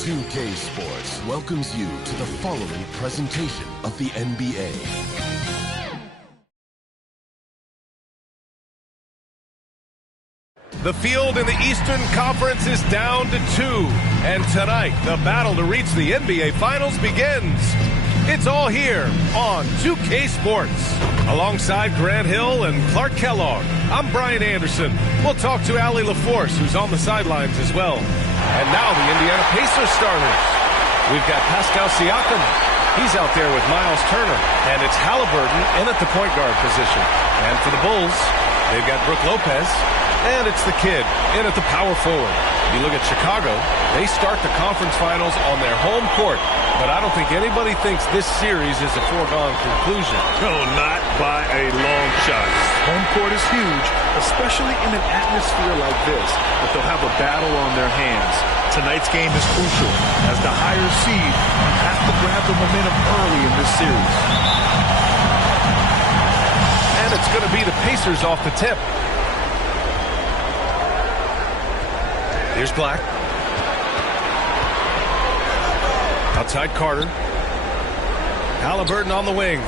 2K Sports welcomes you to the following presentation of the NBA. The field in the Eastern Conference is down to 2, and tonight the battle to reach the NBA Finals begins. It's all here on 2K Sports. Alongside Grant Hill and Clark Kellogg, I'm Brian Anderson. We'll talk to Allie LaForce, who's on the sidelines as well. And now the Indiana Pacers starters. We've got Pascal Siakam. He's out there with Miles Turner. And it's Halliburton in at the point guard position. And for the Bulls, they've got Brook Lopez. And it's the kid in at the power forward. You look at Chicago, they start the conference finals on their home court. But I don't think anybody thinks this series is a foregone conclusion. No, not by a long shot. Home court is huge, especially in an atmosphere like this. But they'll have a battle on their hands. Tonight's game is crucial. As the higher seed, you have to grab the momentum early in this series. And it's going to be the Pacers off the tip. Here's Black. Outside Carter. Halliburton on the wing.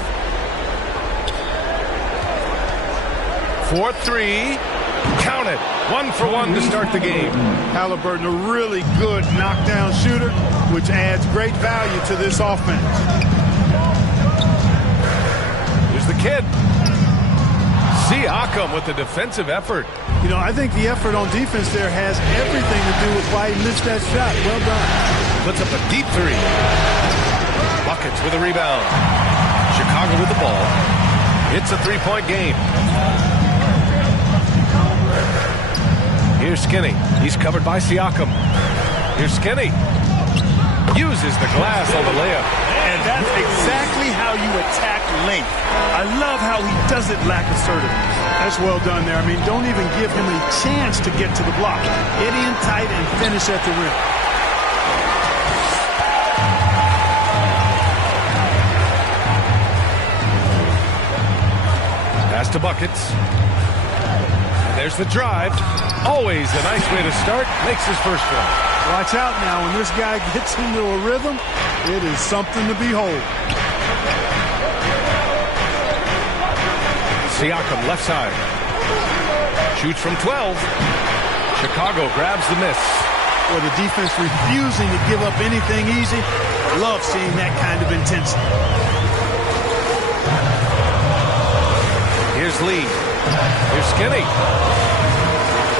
4-3. Count it. 1 for 1 to start the game. Halliburton, a really good knockdown shooter, which adds great value to this offense. Here's the kid. Siakam with the defensive effort. You know, I think the effort on defense there has everything to do with why he missed that shot. Well done. Puts up a deep three. Buckets with a rebound. Chicago with the ball. It's a three-point game. Here's Skinny. He's covered by Siakam. Here's Skinny. Uses the glass on the layup. And that's exactly how you attack length. I love how he doesn't lack assertiveness. That's well done there. I mean, don't even give him a chance to get to the block. Get in tight and finish at the rim. Pass to Buckets. And there's the drive. Always a nice way to start. Makes his first one. Watch out now. When this guy gets into a rhythm, it is something to behold. Siakam left side. Shoots from 12. Chicago grabs the miss. Or the defense refusing to give up anything easy. Love seeing that kind of intensity. Here's Lee. Here's Skinny.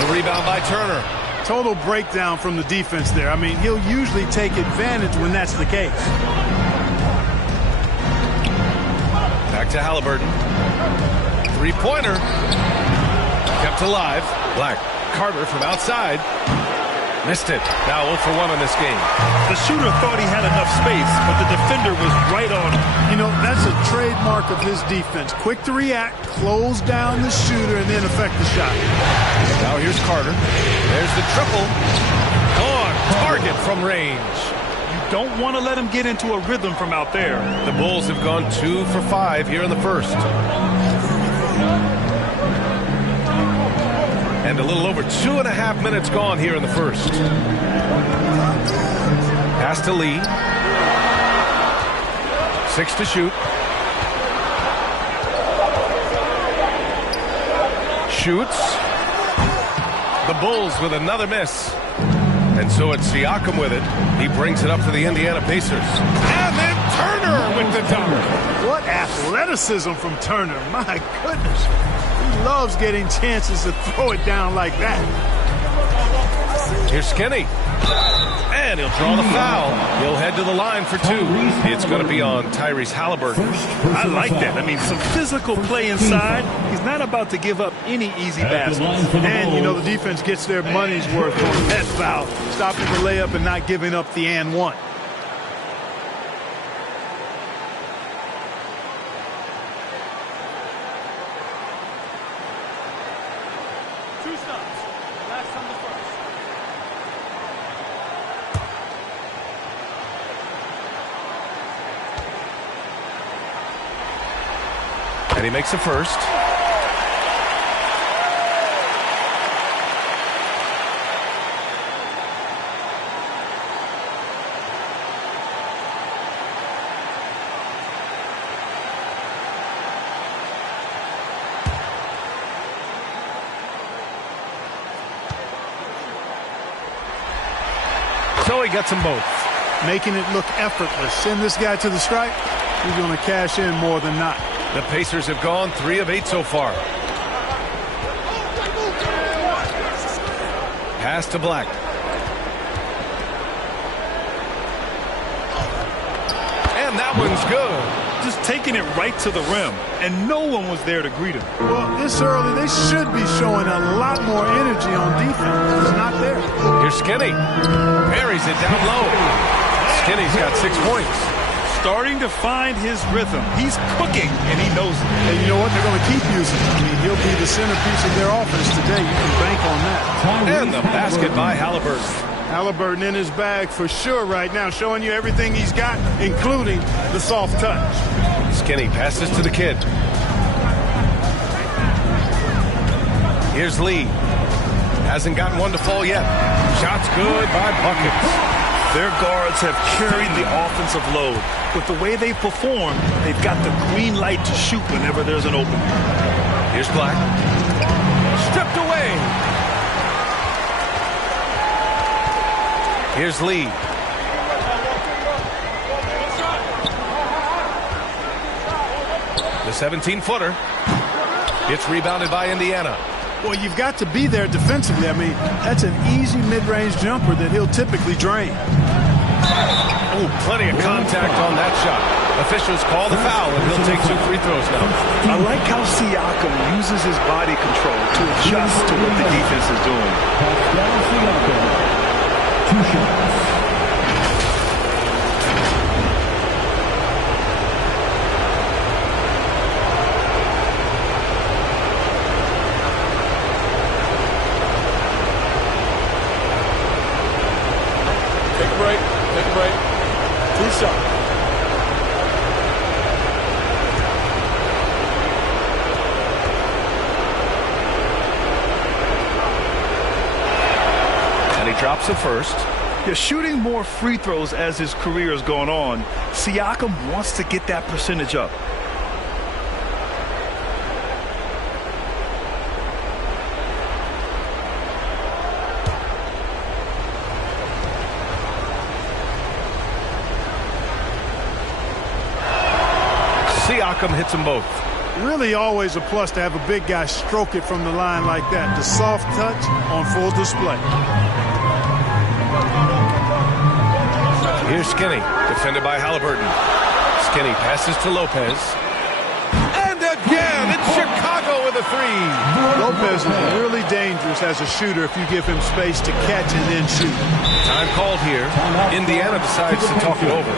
The rebound by Turner. Total breakdown from the defense there. I mean, he'll usually take advantage when that's the case. Back to Halliburton. Three-pointer. Kept alive. Black. Carter from outside. Missed it. Now 0 for 1 in this game. The shooter thought he had enough space, but the defender was right on him. You know, that's a trademark of his defense. Quick to react, close down the shooter, and then affect the shot. Now here's Carter. There's the triple. On target from range. You don't want to let him get into a rhythm from out there. The Bulls have gone 2 for 5 here in the first. And a little over 2.5 minutes gone here in the first. Pass to Lee. 6 to shoot. Shoots. The Bulls with another miss. And so it's Siakam with it. He brings it up for the Indiana Pacers. And then Turner with the dunk. What athleticism from Turner. My goodness. He loves getting chances to throw it down like that. Here's Skinny. And he'll draw the foul. He'll head to the line for 2. It's going to be on Tyrese Halliburton. I like that. I mean, some physical play inside. He's not about to give up any easy baskets. And, you know, the defense gets their money's worth on that foul. Stopping the layup and not giving up the and one. And he makes a first. So he gets them both. Making it look effortless. Send this guy to the stripe. He's going to cash in more than not. The Pacers have gone 3 of 8 so far. Pass to Black. And that one's good. Just taking it right to the rim, and no one was there to greet him. Well, this early, they should be showing a lot more energy on defense. It's not there. Here's Skinny. Buries it down low. Skinny's got 6 points. Starting to find his rhythm. He's cooking, and he knows it. And you know what? They're going to keep using him. I mean, he'll be the centerpiece of their offense today. You can bank on that. And the basket by Halliburton. Halliburton in his bag for sure right now, showing you everything he's got, including the soft touch. Skinny passes to the kid. Here's Lee. Hasn't gotten one to fall yet. Shot's good by Buckets. Their guards have carried the offensive load. With the way they perform, they've got the green light to shoot whenever there's an opening. Here's Black. Stripped away. Here's Lee. The 17-footer. It's rebounded by Indiana. Well, you've got to be there defensively. I mean, that's an easy mid-range jumper that he'll typically drain. Oh, plenty of contact on that shot. Officials call the foul, and he'll take 2 free throws now. I like how Siakam uses his body control to adjust to what the defense is doing. Siakam, 2 shots. Take a break. 2 shots. And he drops the first. Yeah, shooting more free throws as his career is going on, Siakam wants to get that percentage up. Siakam hits them both. Really always a plus to have a big guy stroke it from the line like that. The soft touch on full display. Here's Skinny, defended by Halliburton. Skinny passes to Lopez. And again, it's Chicago with a 3. Lopez is really dangerous as a shooter if you give him space to catch and then shoot. Time called here. Indiana decides to talk it over.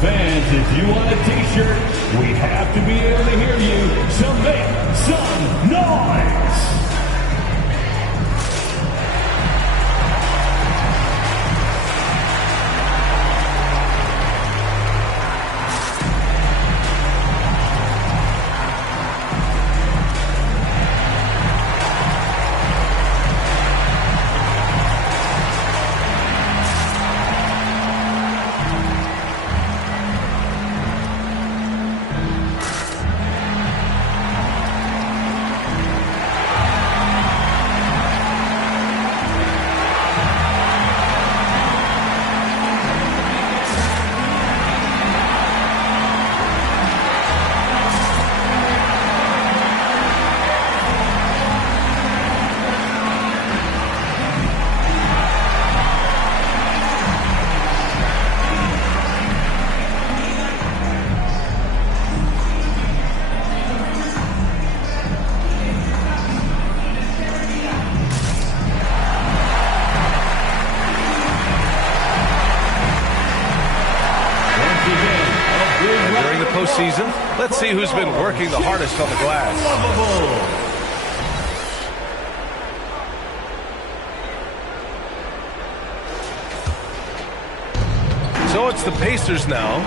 Fans, if you want a t-shirt, we have to be able to hear you, so make some noise! Postseason. Let's see who's been working the hardest on the glass. So it's the Pacers now.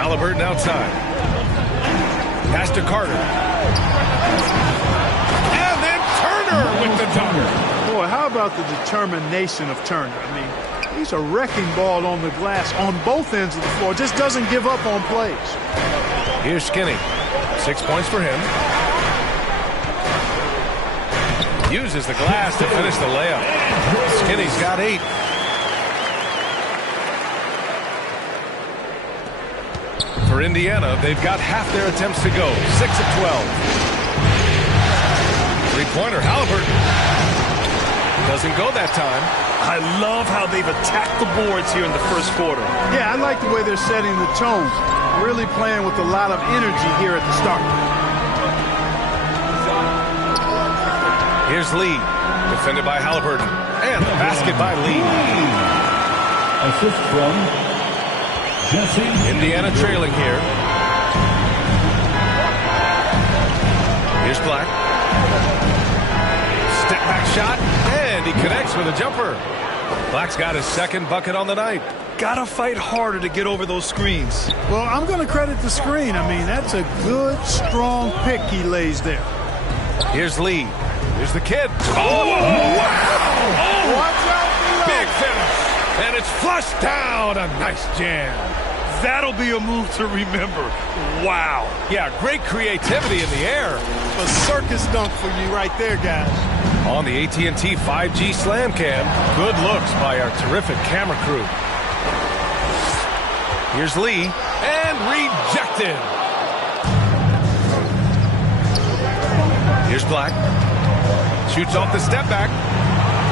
Halliburton outside. Pass to Carter. And then Turner with the dunk. Boy, how about the determination of Turner? I mean, He's a wrecking ball on the glass on both ends of the floor. Just doesn't give up on plays. Here's Skinny. 6 points for him. Uses the glass to finish the layup. Skinny's got 8. For Indiana, they've got half their attempts to go. 6 of 12. Three-pointer, Halliburton. Doesn't go that time. I love how they've attacked the boards here in the first quarter. Yeah, I like the way they're setting the tone. Really playing with a lot of energy here at the start. Here's Lee, defended by Halliburton. And the basket by Lee. Assist from Jesse. Indiana trailing here. Here's Black. Step back shot, and he connects with a jumper. Black's got his second bucket on the night. Gotta fight harder to get over those screens. Well, I'm going to credit the screen. I mean, that's a good, strong pick he lays there. Here's Lee. Here's the kid. Oh, wow! Oh, watch out below. Big finish. And it's flushed down. A nice jam. That'll be a move to remember. Wow. Yeah, great creativity in the air. A circus dunk for you right there, guys. On the AT&T 5G Slam Cam, good looks by our terrific camera crew. Here's Lee, and rejected. Here's Black. Shoots off the step back.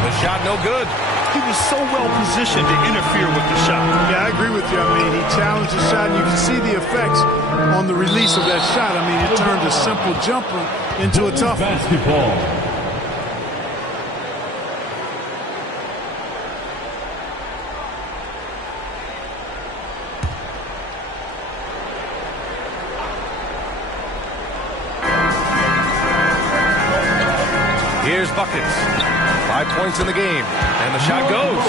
The shot no good. He was so well positioned to interfere with the shot. Yeah, I agree with you. I mean, he challenged the shot, and you can see the effects on the release of that shot. I mean, it turned a simple jumper into a tough one. Basketball. Here's buckets. 5 points in the game. And the shot goes.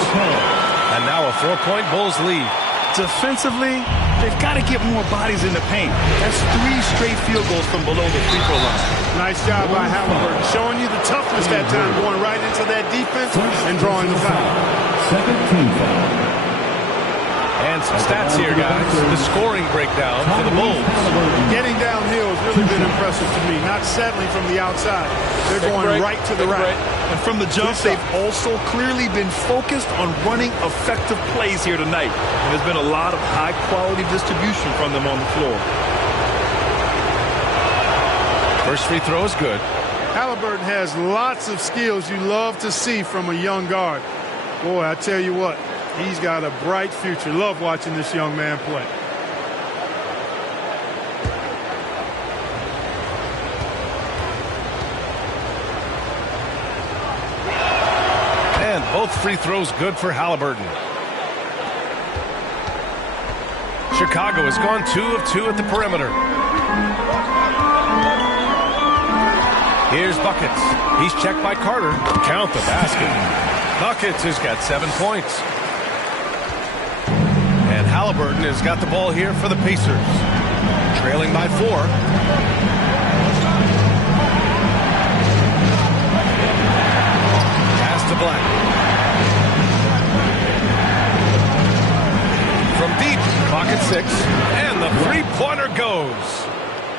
And now a 4-point Bulls lead. Defensively, they've got to get more bodies in the paint. That's 3 straight field goals from below the free throw line. Nice job by Halliburton. Showing you the toughness that time, going right into that defense and drawing the foul. Second team foul. And some stats here, guys. The scoring breakdown for the Bulls. Getting downhill has really been impressive to me. Not settling from the outside. They're going right to the right. And from the jump, they've also clearly been focused on running effective plays here tonight. And there's been a lot of high-quality distribution from them on the floor. First free throw is good. Halliburton has lots of skills you love to see from a young guard. Boy, I tell you what, he's got a bright future. Love watching this young man play. And both free throws good for Halliburton. Chicago has gone 2 of 2 at the perimeter. Here's Buckets. He's checked by Carter. Count the basket. Buckets has got 7 points. And Halliburton has got the ball here for the Pacers. Trailing by 4. Pass to Black. From deep, clock at 6. And the three-pointer goes.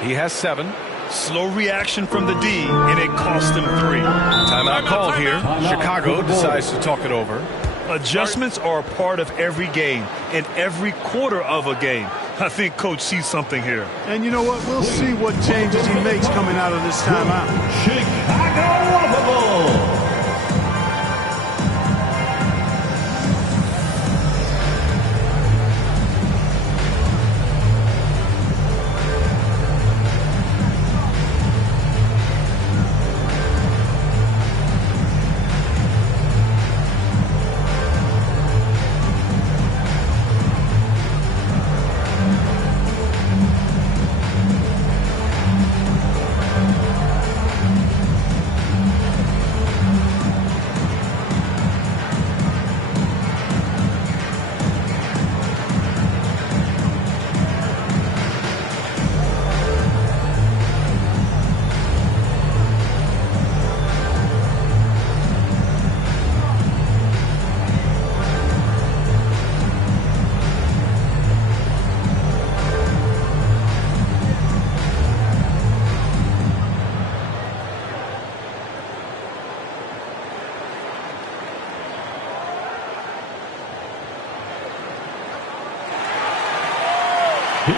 He has 7. Slow reaction from the D, and it cost him 3. Timeout called here. Chicago decides to talk it over. Adjustments are a part of every game and every quarter of a game. I think Coach sees something here. And you know what? We'll see what changes he makes coming out of this timeout. Chicago Bulls.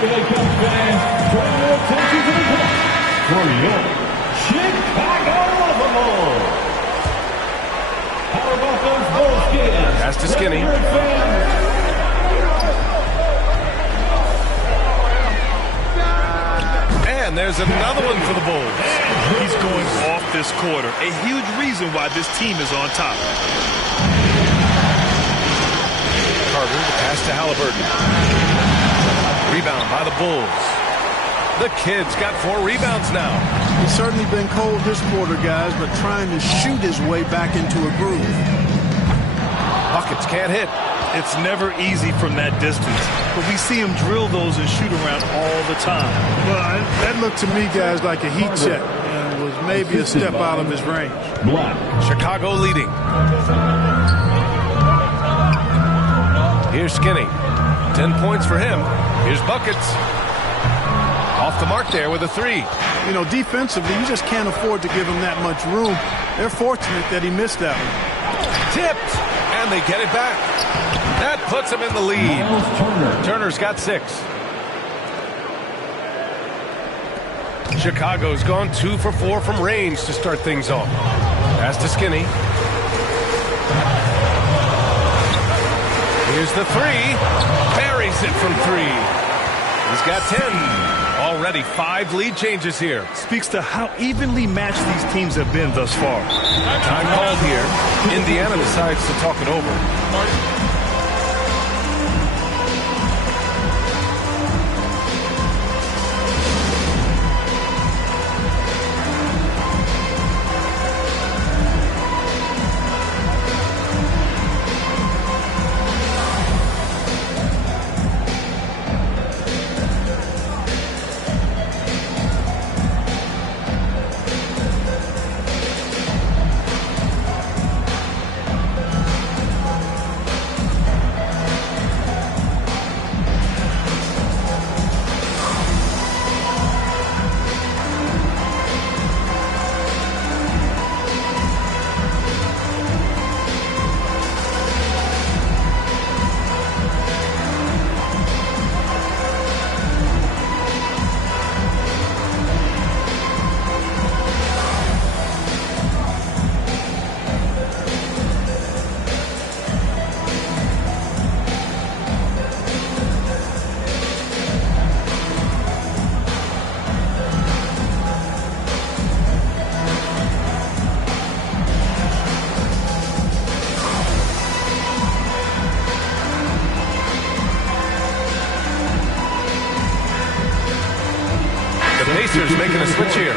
Here they come, fans. Turn your attention to the plate for your Chicago Bulls. How about those Bulls kids? Pass to Skinny. And there's another one for the Bulls. He's going off this quarter. A huge reason why this team is on top. Carter, the pass to Halliburton. Rebound by the Bulls. The kid's got 4 rebounds now. He's certainly been cold this quarter, guys, but trying to shoot his way back into a groove. Buckets can't hit. It's never easy from that distance, but we see him drill those and shoot around all the time. Well, that looked to me, guys, like a heat check and was maybe a step out of his range. Chicago leading. Here's Skinny. 10 points for him. Here's Buckets. Off the mark there with a 3. You know, defensively, you just can't afford to give him that much room. They're fortunate that he missed that one. Tipped, and they get it back. That puts him in the lead. Turner's got 6. Chicago's gone 2 for 4 from range to start things off. Pass to Skinny. Here's the 3. Buries it from 3. He's got 10. Already 5 lead changes here. Speaks to how evenly matched these teams have been thus far. Time called here. Indiana decides to talk it over. Pacers making a switch here.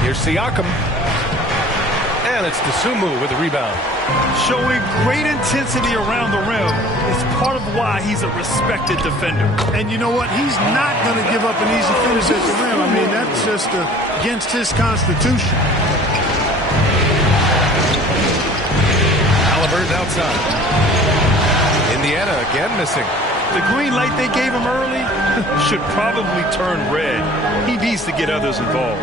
Here's Siakam. And it's Dosunmu with the rebound. Showing great intensity around the rim. It's part of why he's a respected defender. And you know what? He's not going to give up an easy finish at the rim. I mean, that's just against his constitution. Halliburton outside. Indiana again missing. The green light they gave him early should probably turn red. He needs to get others involved.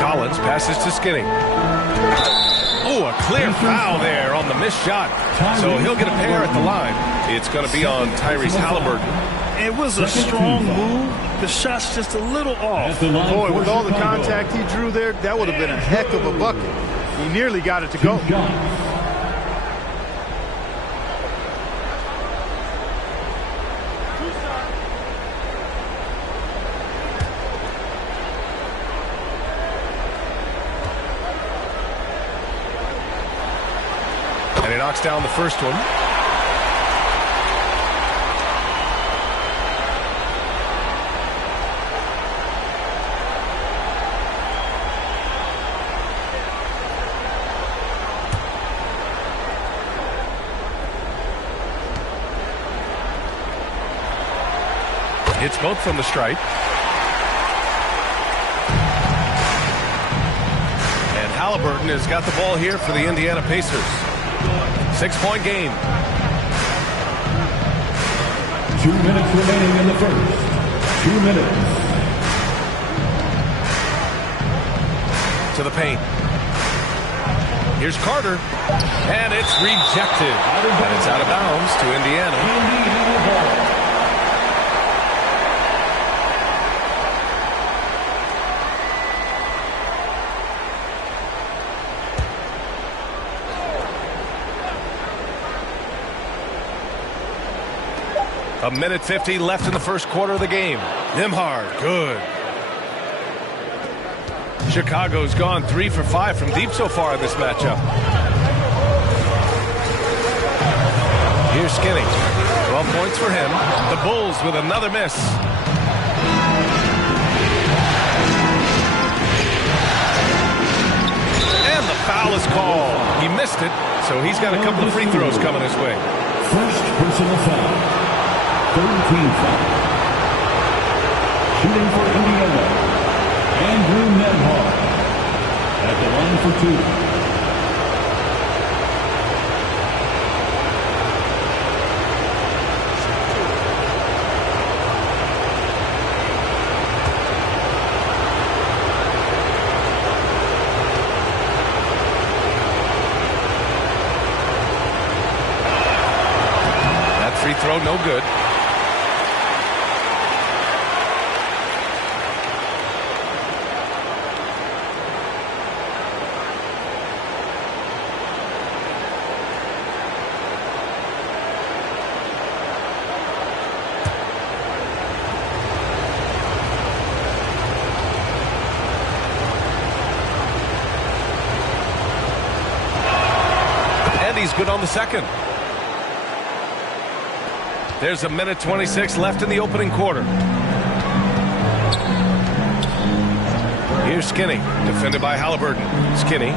Collins passes to Skinny. Oh, a clear foul there on the missed shot. So he'll get a pair at the line. It's going to be on Tyrese Halliburton. It was a strong move. The shot's just a little off. Boy, with all the contact he drew there, that would have been a heck of a bucket. He nearly got it to go. And he knocks down the first one. Hits both from the stripe. And Halliburton has got the ball here for the Indiana Pacers. 6-point game. 2 minutes remaining in the first. 2 minutes. to the paint. Here's Carter, and it's rejected. And it's out of bounds to Indiana. A minute 50 left in the first quarter of the game. Nembhard, good. Chicago's gone 3 for 5 from deep so far in this matchup. Here's Skinny. 12 points for him. The Bulls with another miss. And the foul is called. He missed it, so he's got a couple of free throws coming his way. First personal foul. Third team foul. Shooting for Indiana, Andrew Nembhard at the line for 2. That free throw, no good. He's good on the second. There's a minute 26 left in the opening quarter. Here's Skinny, defended by Halliburton. Skinny,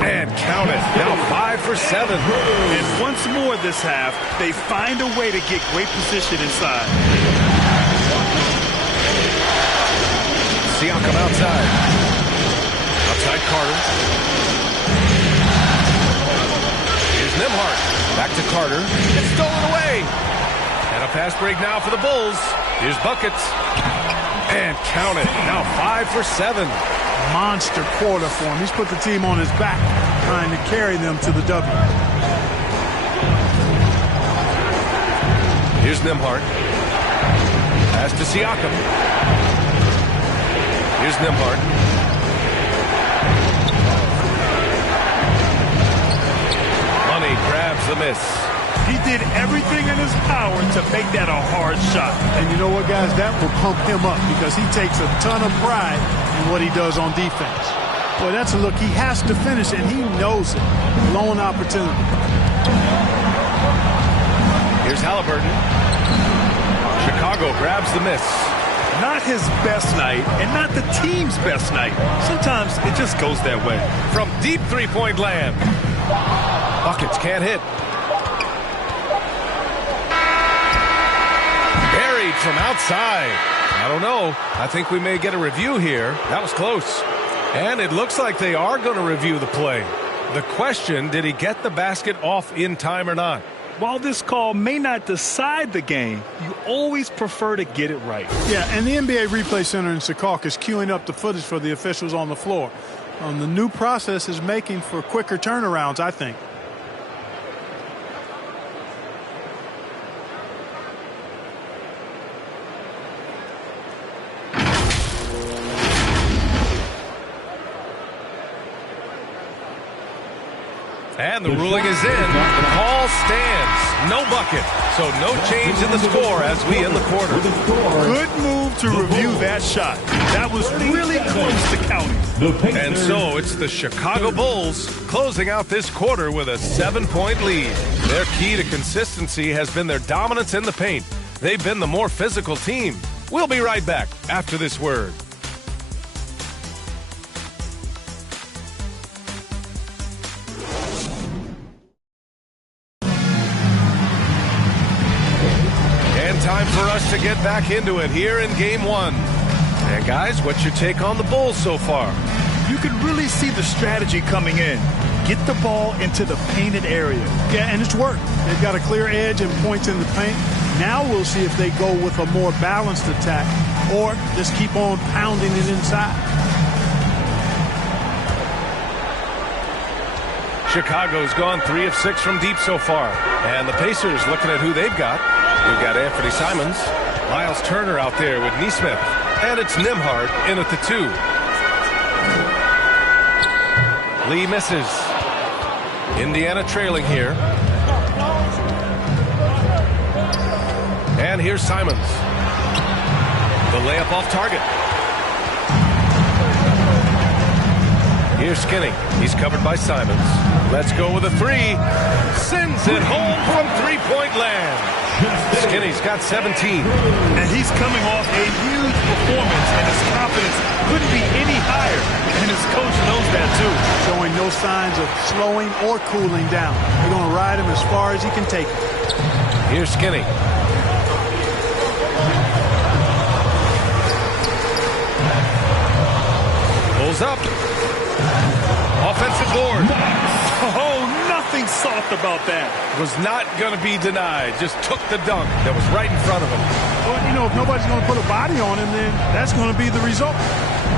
and count it. Now 5 for 7. And once more this half, they find a way to get great position inside. Siakam outside. Outside Carter. Nembhard, back to Carter. It's stolen away. And a fast break now for the Bulls. Here's buckets. And count it. Now 5 for 7. Monster quarter for him. He's put the team on his back, trying to carry them to the W. Here's Nembhard. Pass to Siakam. Here's Nembhard. Grabs the miss. He did everything in his power to make that a hard shot. And you know what, guys? That will pump him up because he takes a ton of pride in what he does on defense. Boy, that's a look. He has to finish, and he knows it. Lone opportunity. Here's Halliburton. Chicago grabs the miss. Not his best night, and not the team's best night. Sometimes it just goes that way. From deep three-point land. Buckets can't hit. Buried from outside. I don't know. I think we may get a review here. That was close. And it looks like they are going to review the play. The question, did he get the basket off in time or not? While this call may not decide the game, you always prefer to get it right. Yeah, and the NBA Replay Center in Secaucus is queuing up the footage for the officials on the floor. The new process is making for quicker turnarounds, I think. And the ruling is in. The call stands. No bucket. So no change in the score as we end the quarter. Good move to review that shot. That was really close to counting. And so it's the Chicago Bulls closing out this quarter with a 7-point lead. Their key to consistency has been their dominance in the paint. They've been the more physical team. We'll be right back after this word. Time for us to get back into it here in Game 1. And guys, what's your take on the Bulls so far? You can really see the strategy coming in. Get the ball into the painted area. Yeah, and it's worked. They've got a clear edge and points in the paint. Now we'll see if they go with a more balanced attack or just keep on pounding it inside. Chicago's gone 3 of 6 from deep so far. And the Pacers looking at who they've got. We've got Anthony Simons, Miles Turner out there with Neesmith, and it's Nembhard in at the 2. Lee misses. Indiana trailing here. And here's Simons. The layup off target. Here's Skinny. He's covered by Simons. Let's go with a 3. Sends it home from three-point land. Skinny's got 17. And he's coming off a huge performance, and his confidence couldn't be any higher. And his coach knows that, too. Showing no signs of slowing or cooling down. They're going to ride him as far as he can take it. Here's Skinny. Pulls up. Offensive board. Oh, nothing soft about that. Was not going to be denied. Just took the dunk that was right in front of him. Well, you know, if nobody's going to put a body on him, then that's going to be the result.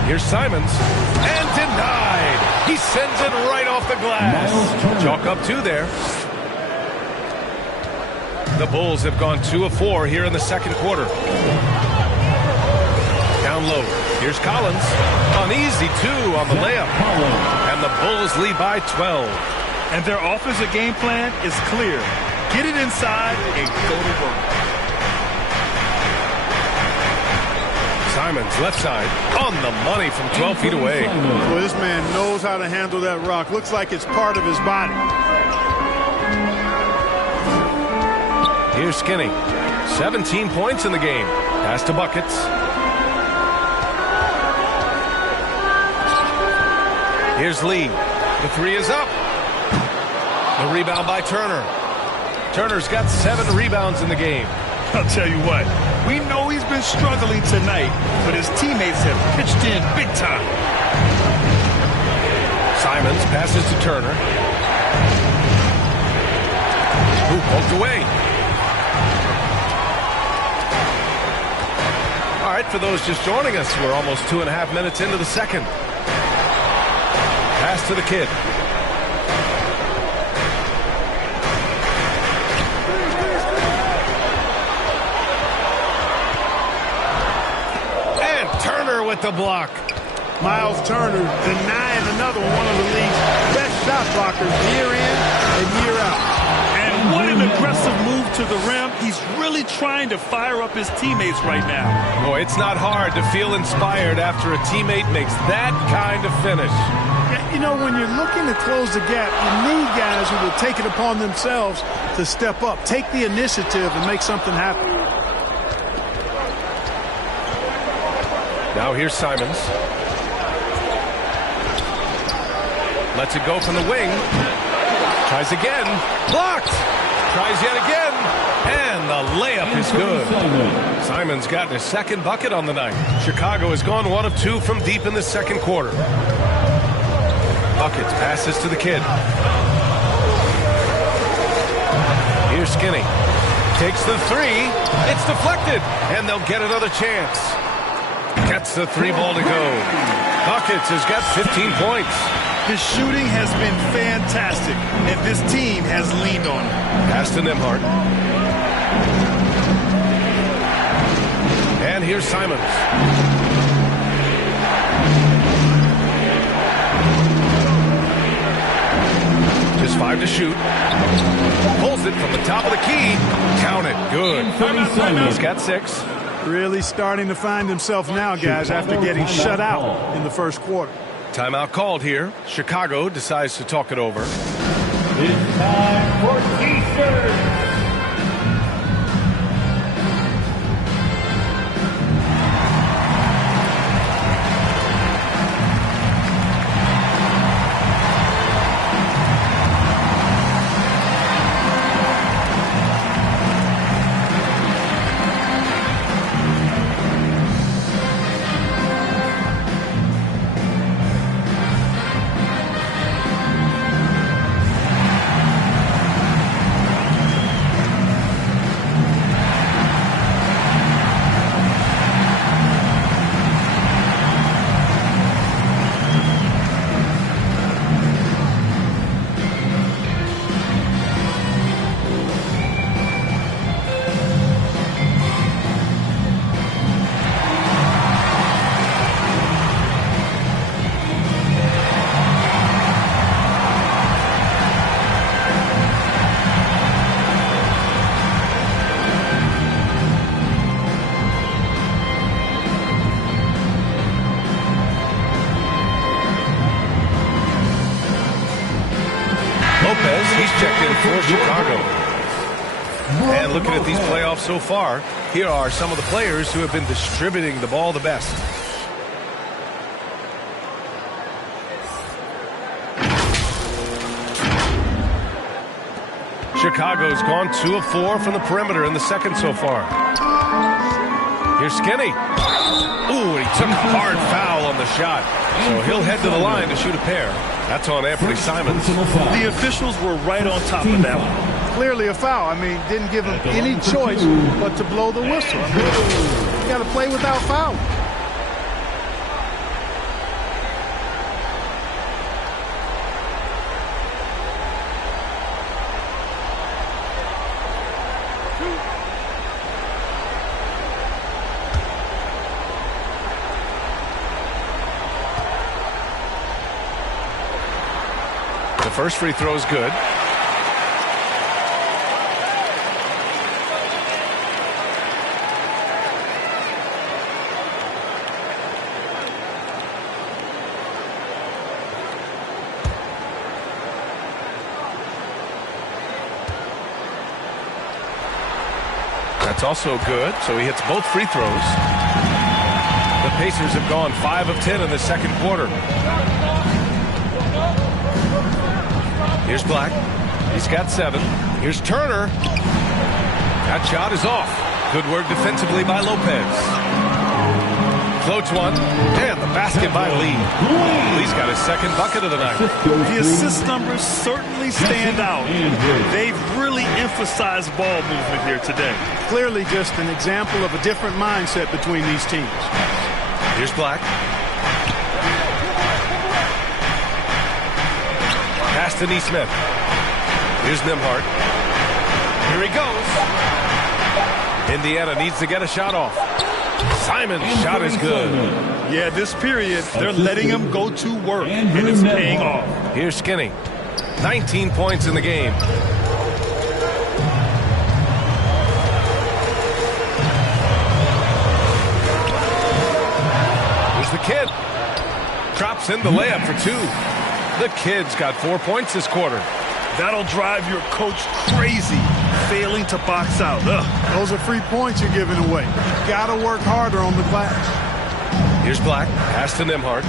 Here's Simons. And denied. He sends it right off the glass. Chalk up 2 there. The Bulls have gone 2 of 4 here in the second quarter. Down low. Here's Collins. An easy 2 on the layup. And the Bulls lead by 12. And their offensive game plan is clear. Get it inside and go to work. Simons, left side, on the money from 12 feet away. Well, this man knows how to handle that rock. Looks like it's part of his body. Here's Skinny. 17 points in the game. Pass to buckets. Here's Lee. The 3 is up. The rebound by Turner. Turner's got 7 rebounds in the game. I'll tell you what, we know he's been struggling tonight, but his teammates have pitched in big time. Simons passes to Turner. Ooh, poked away. All right, for those just joining us, we're almost 2.5 minutes into the second. Pass to the kid. And Turner with the block. Miles Turner denying another one of the league's best shot blockers year in and year out. And what an aggressive move to the rim. He's really trying to fire up his teammates right now. Boy, it's not hard to feel inspired after a teammate makes that kind of finish. You know, when you're looking to close the gap, you need guys who will take it upon themselves to step up, take the initiative, and make something happen. Now here's Simons. Lets it go from the wing. Tries again. Blocked. Tries yet again. And the layup is good. Simons got his second bucket on the night. Chicago has gone 1 of 2 from deep in the second quarter. Buckets passes to the kid. Here's Skinny. Takes the 3. It's deflected. And they'll get another chance. Gets the 3 ball to go. Buckets has got 15 points. His shooting has been fantastic, and this team has leaned on him. Pass to Nembhard. And here's Simons. Just 5 to shoot. Pulls it from the top of the key. Count it. Good. He's got 6. Really starting to find himself now, guys, after getting shut out in the first quarter. Timeout called here. Chicago decides to talk it over. It's time for Eastern. Lopez. He's checked in for Chicago. And looking at these playoffs so far, here are some of the players who have been distributing the ball the best. Chicago's gone 2 of 4 from the perimeter in the second so far. Here's Skinny. Ooh, he took a hard foul on the shot. So he'll head to the line to shoot a pair. That's on Anthony Simons. The officials were right on top of that one. Clearly a foul. I mean, didn't give him any choice but to blow the whistle. I mean, you got to play without foul. The first free throw is good. That's also good, so he hits both free throws. The Pacers have gone 5 of 10 in the second quarter. Here's Black. He's got 7. Here's Turner. That shot is off. Good work defensively by Lopez. Floats one. And the basket by Lee. Lee's got his second bucket of the night. The assist numbers certainly stand out. They've really emphasized ball movement here today. Clearly just an example of a different mindset between these teams. Here's Black. Pass to Neesmith. Here's Nembhard. Here he goes. Indiana needs to get a shot off. Simon's shot is good. Yeah, this period, they're letting him go to work, and it's paying off. Here's Skinny. 19 points in the game. Here's the kid. Drops in the layup for 2. The kid's got 4 points this quarter. That'll drive your coach crazy, failing to box out. Ugh. Those are free points you're giving away. Got to work harder on the glass. Here's Black. Pass to Nembhard.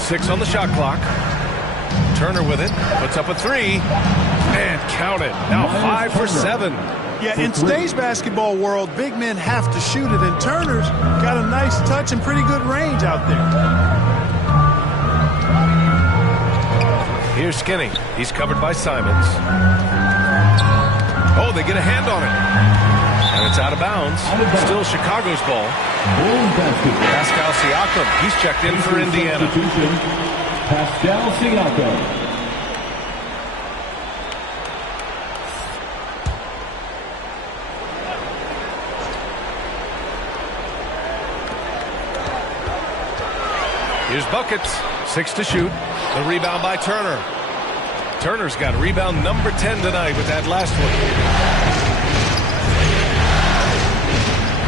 Six on the shot clock. Turner with it. Puts up a 3. And count it. Now 5 for 7. Yeah, in today's basketball world, big men have to shoot it, and Turner's got a nice touch and pretty good range out there. Here's Skinny. He's covered by Simons. Oh, they get a hand on it. And it's out of bounds. Still Chicago's ball. Pascal Siakam. He's checked in for Indiana. Pascal Siakam. Here's buckets. 6 to shoot. The rebound by Turner. Turner's got rebound number 10 tonight with that last one.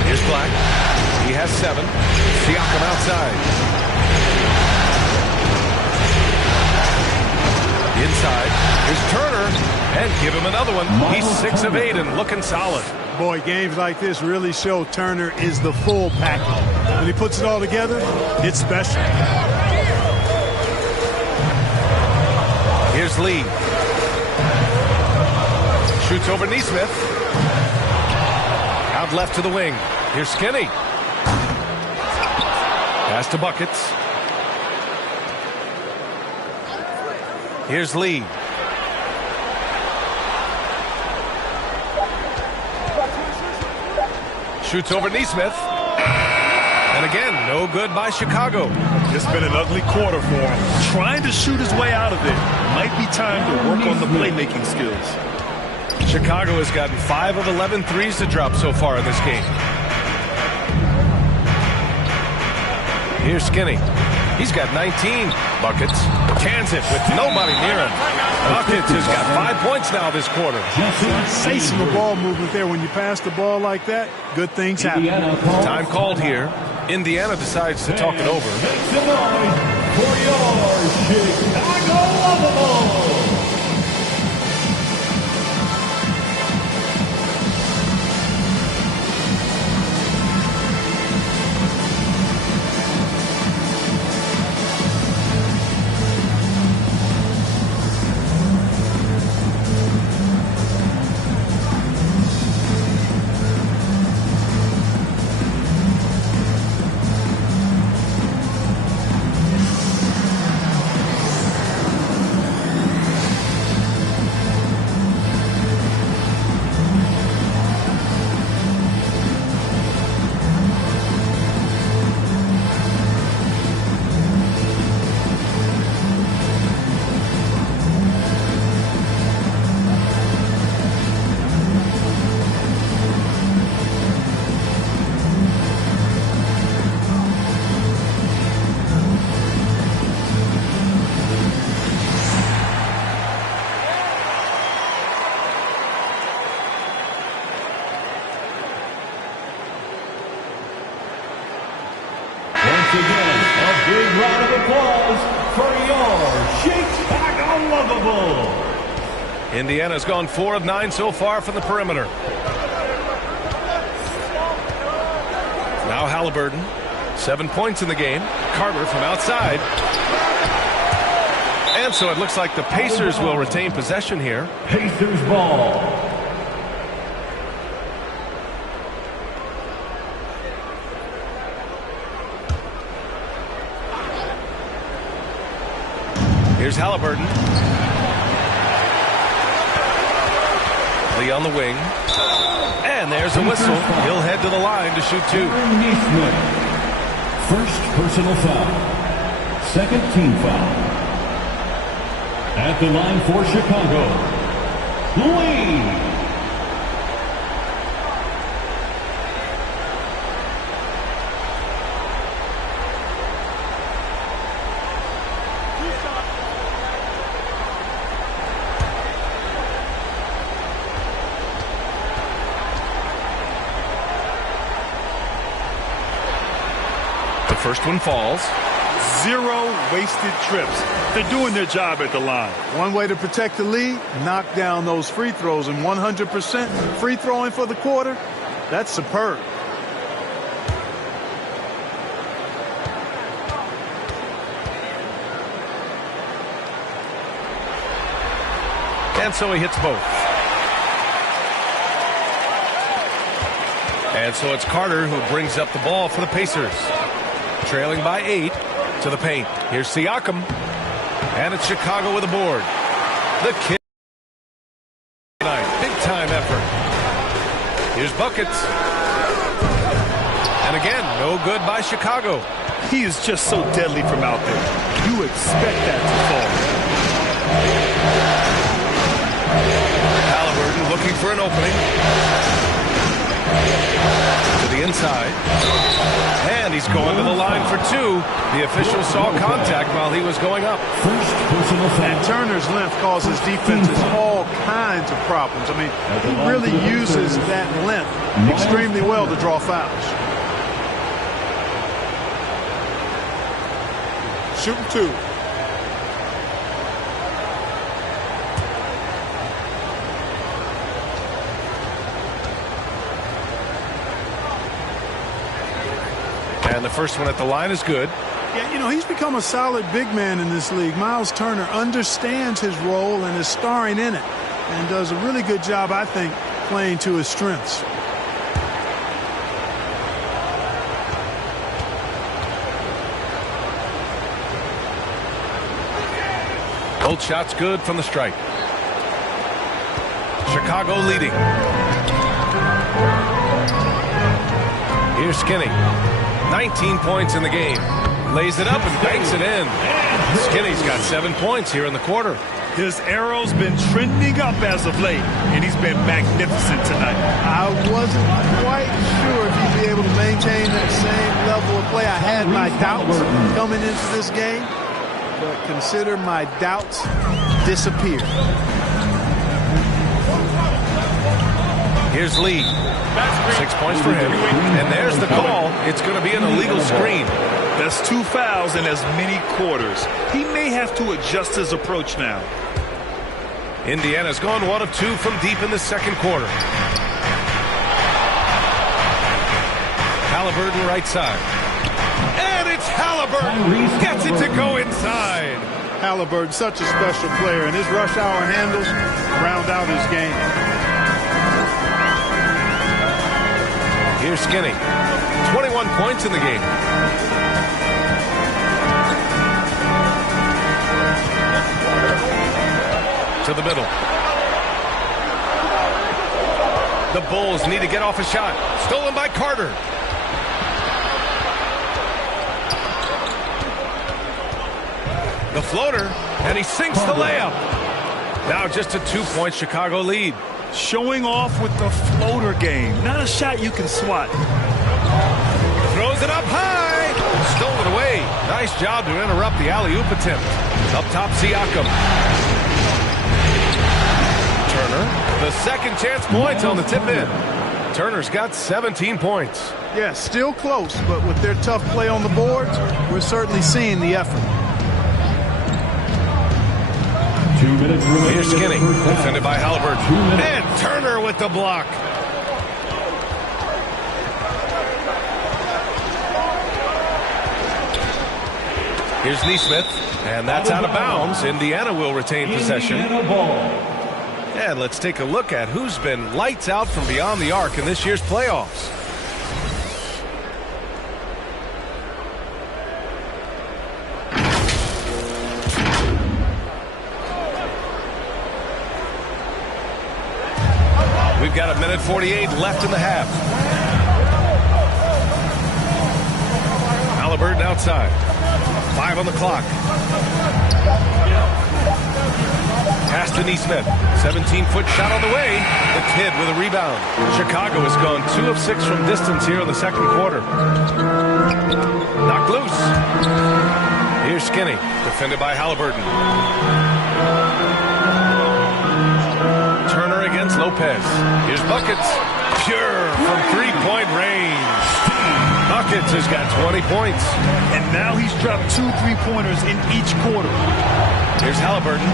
Here's Black. He has 7. Siakam outside. Inside. Here's Turner. And give him another one. He's 6 of 8 and looking solid. Boy, games like this really show Turner is the full package. When he puts it all together, it's special. Here's Lee. Shoots over Neesmith. Out left to the wing. Here's Skinny. Pass to Buckets. Here's Lee. Shoots over Neesmith. And again, no good by Chicago. It's been an ugly quarter for him. Trying to shoot his way out of it. Might be time to work on the playmaking skills. Chicago has gotten 5 of 11 threes to drop so far in this game. Here's Skinny. He's got 19. Buckets cans it with nobody near him. Buckets has got 5 points now this quarter. Sensational ball movement there. When you pass the ball like that, good things happen. Time called here. Indiana decides to talk it over. Make some noise for your Chicago Lovables. Once again, a big round of applause for your Chicago Lovables. Indiana's gone 4 of 9 so far from the perimeter. Now Halliburton, 7 points in the game. Carter from outside. And so it looks like the Pacers will retain possession here. Pacers ball. Here's Halliburton. Lee on the wing. And there's a whistle. He'll head to the line to shoot 2. First personal foul. Second team foul. At the line for Chicago, Lee. The first one falls. 0 wasted trips. They're doing their job at the line. One way to protect the lead, knock down those free throws, and 100% free throwing for the quarter, that's superb. And so he hits both. And so it's Carter who brings up the ball for the Pacers. Trailing by 8 to the paint. Here's Siakam. And it's Chicago with a board. The kid tonight. Big time effort. Here's buckets. And again, no good by Chicago. He is just so deadly from out there. You expect that to fall. Halliburton looking for an opening. To the inside. And he's going to the line for 2. The official saw contact while he was going up. First personal foul. And Turner's length causes defenses all kinds of problems. I mean, he really uses that length extremely well to draw fouls. Shooting 2. And the first one at the line is good. Yeah, you know, he's become a solid big man in this league. Miles Turner understands his role and is starring in it and does a really good job, I think, playing to his strengths. Both shots good from the stripe. Chicago leading. Here's Skinny. 19 points in the game. Lays it up and banks it in. Skinny's got 7 points here in the quarter. His arrow's been trending up as of late, and he's been magnificent tonight. I wasn't quite sure if he'd be able to maintain that same level of play. I had my doubts coming into this game, but consider my doubts disappear. Here's Lee. 6 points for him. And there's the call. It's going to be an illegal screen. That's 2 fouls in as many quarters. He may have to adjust his approach now. Indiana's gone 1 of 2 from deep in the second quarter. Halliburton right side. And it's Halliburton. Gets it to go inside. Halliburton, such a special player, and his rush hour handles round out his game. Here's Skinny. 21 points in the game. To the middle. The Bulls need to get off a shot. Stolen by Carter. The floater, and he sinks the layup. Now just a 2-point Chicago lead. Showing off with the floater game. Not a shot you can swat. Throws it up high. Stolen away. Nice job to interrupt the alley-oop attempt. Up top, Siakam. Turner, the second chance points on the tip in. Turner's got 17 points. Yeah, still close, but with their tough play on the boards, we're certainly seeing the effort. 2 minutes remaining. Here's Skinny, defended by Halliburton. And Turner with the block. Here's Nesmith, and that's out of bounds. Indiana will retain possession. And let's take a look at who's been lights out from beyond the arc in this year's playoffs. We've got 1:48 left in the half. Halliburton outside. 5 on the clock. Pass to Nesmith. 17-foot shot on the way. The Kid with a rebound. Chicago has gone 2 of 6 from distance here in the second quarter. Knocked loose. Here's Skinny, defended by Halliburton. Turner against Lopez. Here's Buckets. Pure from three-point range. Buckets has got 20 points. And now he's dropped 2 3-pointers in each quarter. Here's Halliburton.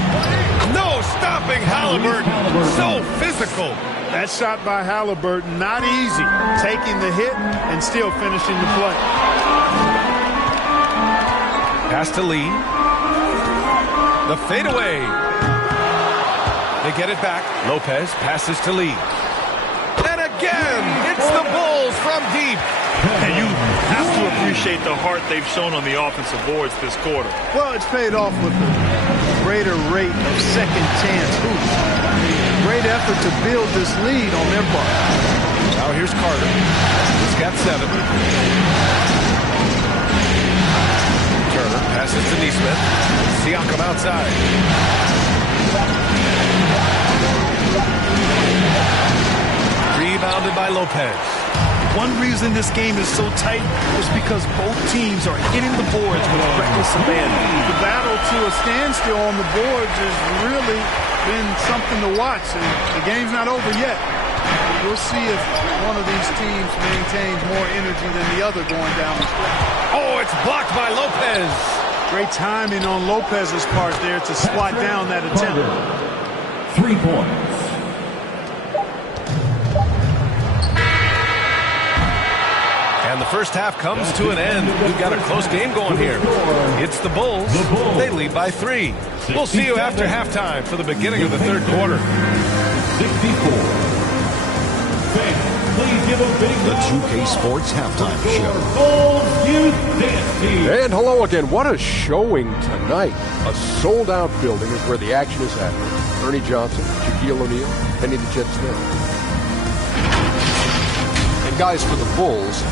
No stopping Halliburton. So physical. That shot by Halliburton, not easy. Taking the hit and still finishing the play. Pass to Lee. The fadeaway. They get it back. Lopez passes to Lee. And again, it's the Bulls from deep. And you have to appreciate the heart they've shown on the offensive boards this quarter. Well, it's paid off with a greater rate of second chance hoops. Great effort to build this lead on their part. Now here's Carter. He's got 7. Turner passes to Nesmith. Siakam outside. Rebounded by Lopez. One reason this game is so tight is because both teams are hitting the boards with reckless abandon. The battle to a standstill on the boards has really been something to watch. And the game's not over yet. We'll see if one of these teams maintains more energy than the other going down the stretch. Oh, it's blocked by Lopez. Great timing on Lopez's part there to swat down that attempt. 3 points. And the first half comes to an end. We've got a close game going here. It's the Bulls. They lead by 3. We'll see you after halftime for the beginning of the third quarter. 64. Please give a big The 2K Sports Halftime Show. Bulls Youth Dance Team. And hello again. What a showing tonight. A sold-out building is where the action is happening. Ernie Johnson, Shaquille O'Neal, Penny the Jet Smith. And guys, for the Bulls,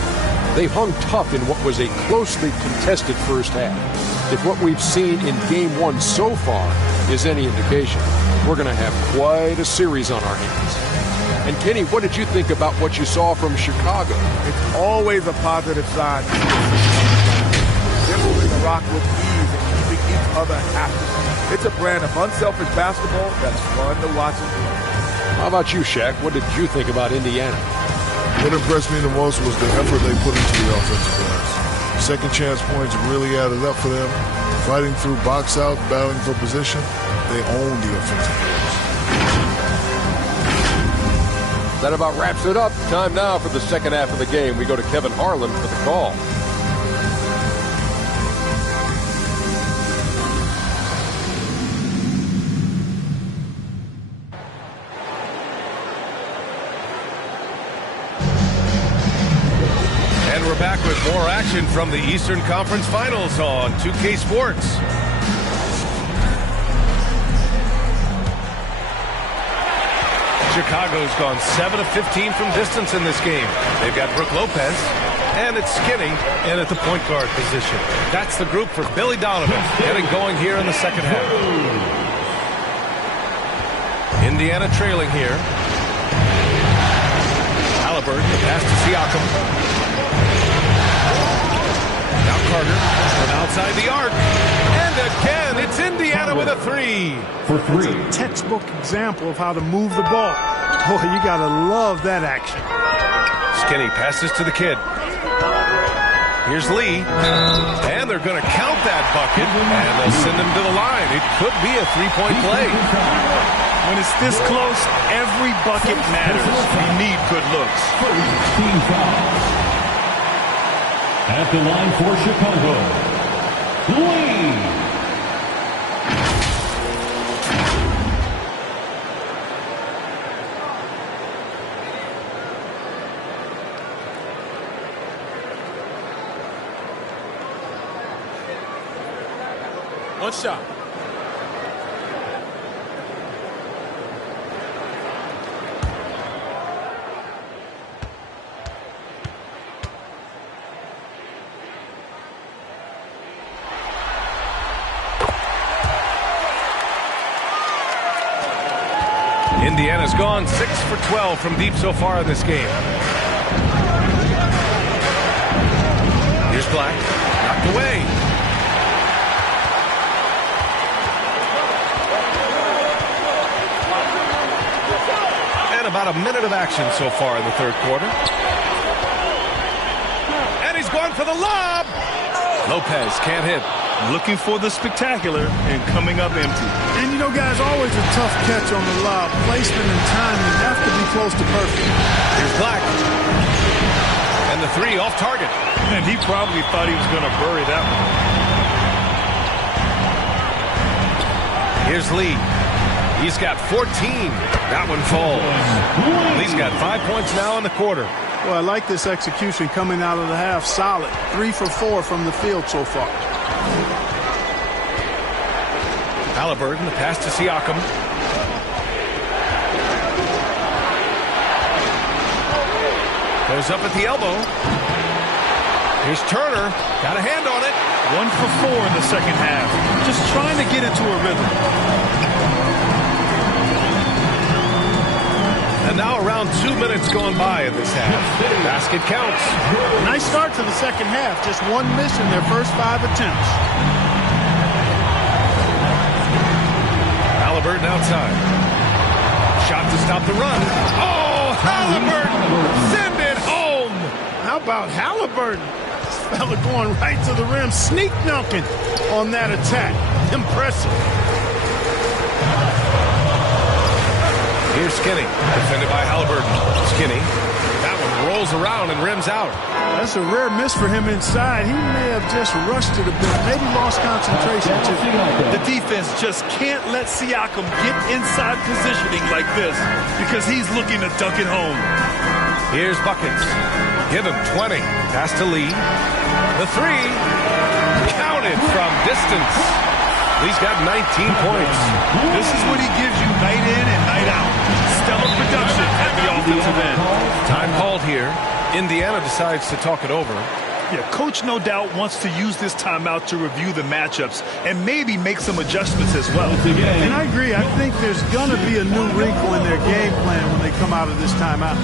they've hung tough in what was a closely contested first half. If what we've seen in Game 1 so far is any indication, we're going to have quite a series on our hands. And Kenny, what did you think about what you saw from Chicago? It's always a positive sign. They're moving the rock with ease and keeping each other happy. It's a brand of unselfish basketball that's fun to watch and play. How about you, Shaq? What did you think about Indiana? What impressed me the most was the effort they put into the offensive glass. Second chance points really added up for them. Fighting through box out, battling for position, they own the offensive glass. That about wraps it up. Time now for the second half of the game. We go to Kevin Harlan for the call. And we're back with more action from the Eastern Conference Finals on 2K Sports. Chicago's gone 7 of 15 from distance in this game. They've got Brook Lopez, and it's Skinny in at the point guard position. That's the group for Billy Donovan getting going here in the second half. Indiana trailing here. Halliburton, the pass to Siakam. Now Carter from outside the arc. And again, it's Indiana with a three. For three. It's a textbook example of how to move the ball. Boy, you got to love that action. Skinny passes to the kid. Here's Lee. And they're going to count that bucket. And they'll send him to the line. It could be a three-point play. When it's this close, every bucket matters. You need good looks. At the line for Chicago, Lee. One shot. Indiana's gone 6 for 12 from deep so far in this game. Here's Black. Knocked away. And about a minute of action so far in the third quarter. And he's going for the lob. Lopez can't hit. Looking for the spectacular and coming up empty. And you know, guys, always a tough catch on the lob. Placement and timing have to be close to perfect. Here's Black. And the three off target. And he probably thought he was going to bury that one. Here's Lee. He's got 14. That one falls. Lee's got 5 points now in the quarter. Well, I like this execution coming out of the half. Solid. 3 for 4 from the field so far. Halliburton, the pass to Siakam. Goes up at the elbow. Here's Turner. Got a hand on it. 1 for 4 in the second half. Just trying to get into a rhythm. And now around 2 minutes going by in this half. Basket counts. Nice start to the second half. Just one miss in their first 5 attempts. Halliburton outside. Shot to stop the run. Oh, Halliburton! Send it home! How about Halliburton? This fella going right to the rim, sneak dunking on that attack. Impressive. Here's Skinny, defended by Halliburton. Skinny, that one rolls around and rims out. That's a rare miss for him inside. He may have just rushed it a bit, maybe lost concentration too. The defense just can't let Siakam get inside positioning like this because he's looking to dunk it home. Here's Buckets. Give him 20. Pass to Lee. The three. Counted from distance. Lee's got 19 points. This is what he gives you night in and night out. Stellar production at the offensive end. Time called here. Indiana decides to talk it over. Yeah, coach no doubt wants to use this timeout to review the matchups and maybe make some adjustments as well. And I agree. I think there's going to be a new wrinkle in their game plan when they come out of this timeout.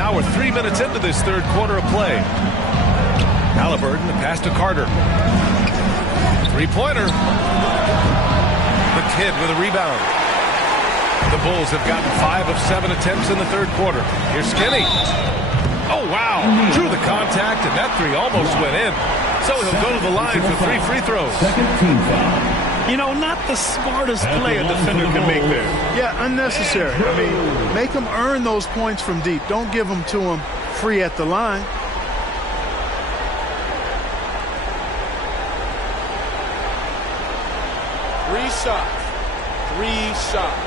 now we're 3 minutes into this third quarter of play. Halliburton, the pass to Carter. Three-pointer. The kid with a rebound. The Bulls have gotten 5 of 7 attempts in the third quarter. Here's Skinny. Oh, wow. Drew the contact, and that three almost went in. So he'll go to the line for 3 free throws. Second team foul. You know, not the smartest play a defender can make there. Yeah, unnecessary. I mean, make them earn those points from deep. Don't give them to them free at the line. Three shots.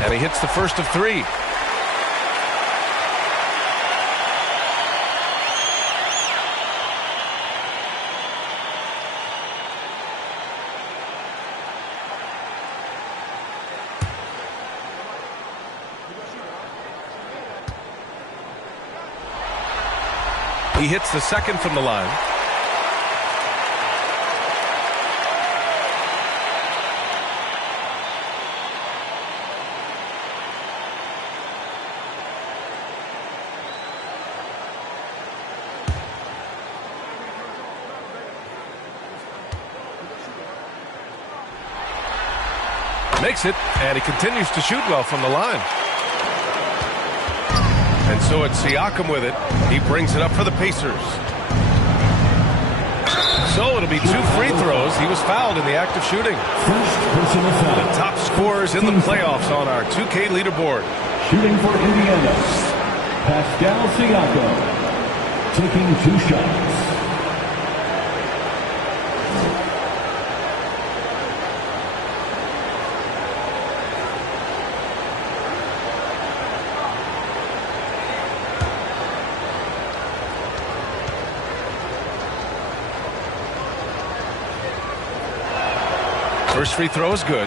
And he hits the first of 3. He hits the second from the line. Makes it, and he continues to shoot well from the line. And so it's Siakam with it. He brings it up for the Pacers. So it'll be 2 free throws. He was fouled in the act of shooting. First personal foul. The top scorers in the playoffs on our 2K leaderboard. Shooting for Indiana, Pascal Siakam, taking 2 shots. First free throw is good.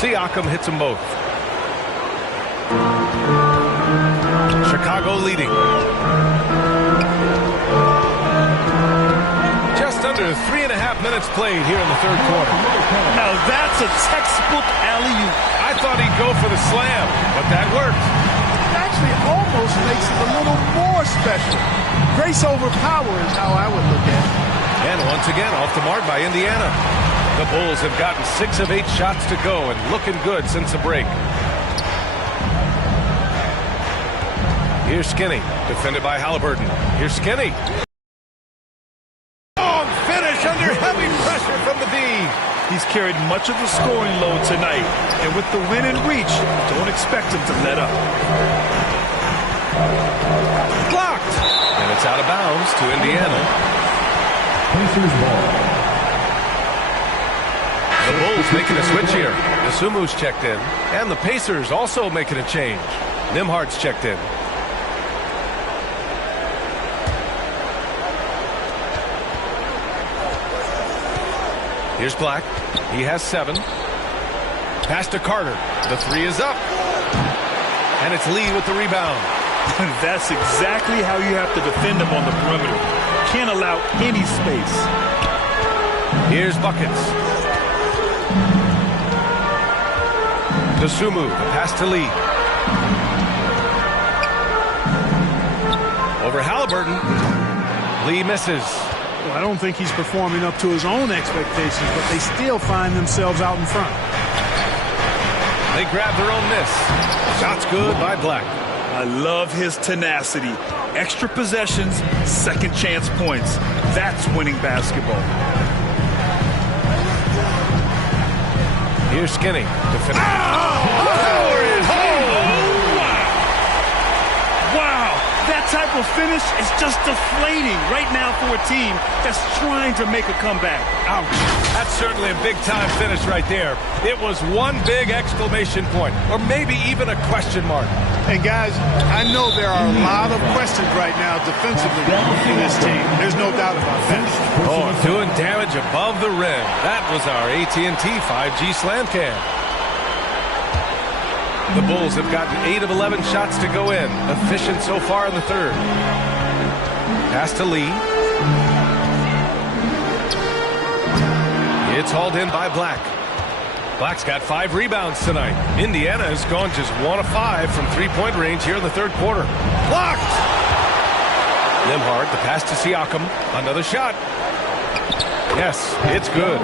Siakam hits them both. Chicago leading. Just under 3.5 minutes played here in the third quarter. Now that's a textbook alley-oop. I thought he'd go for the slam, but that worked. It actually almost makes it a little more special. Grace over power is how I would look at it. And once again, off the mark by Indiana. The Bulls have gotten 6 of 8 shots to go and looking good since the break. Here's Skinny, defended by Halliburton. Here's Skinny. Long finish under heavy pressure from the D. He's carried much of the scoring load tonight, and with the win in reach, don't expect him to let up. Blocked! And it's out of bounds to Indiana. Pacers ball. The Bulls making a switch here. Asumu's checked in, and the Pacers also making a change. Nimhard's checked in. Here's Black. He has 7. Pass to Carter. The 3 is up. And it's Lee with the rebound. That's exactly how you have to defend him on the perimeter. Can't allow any space. Here's Buckets. To Sumu. The pass to Lee. Over Halliburton. Lee misses. Well, I don't think he's performing up to his own expectations, but they still find themselves out in front. They grab their own miss. Shot's good by Black. I love his tenacity. Extra possessions, second chance points. That's winning basketball. Here's Skinny to finish. Wow, that type of finish is just deflating right now for a team that's trying to make a comeback. Ouch. That's certainly a big-time finish right there. It was one big exclamation point, or maybe even a question mark. And guys, I know there are a lot of questions right now defensively for this team. There's no doubt about that. Oh, doing damage above the rim. That was our AT&T 5G slam cam. The Bulls have gotten 8 of 11 shots to go in. Efficient so far in the third. Pass to Lee. It's hauled in by Black. Black's got 5 rebounds tonight. Indiana has gone just 1 of 5 from three-point range here in the third quarter. Blocked! Nembhard, the pass to Siakam. Another shot. Yes, it's good.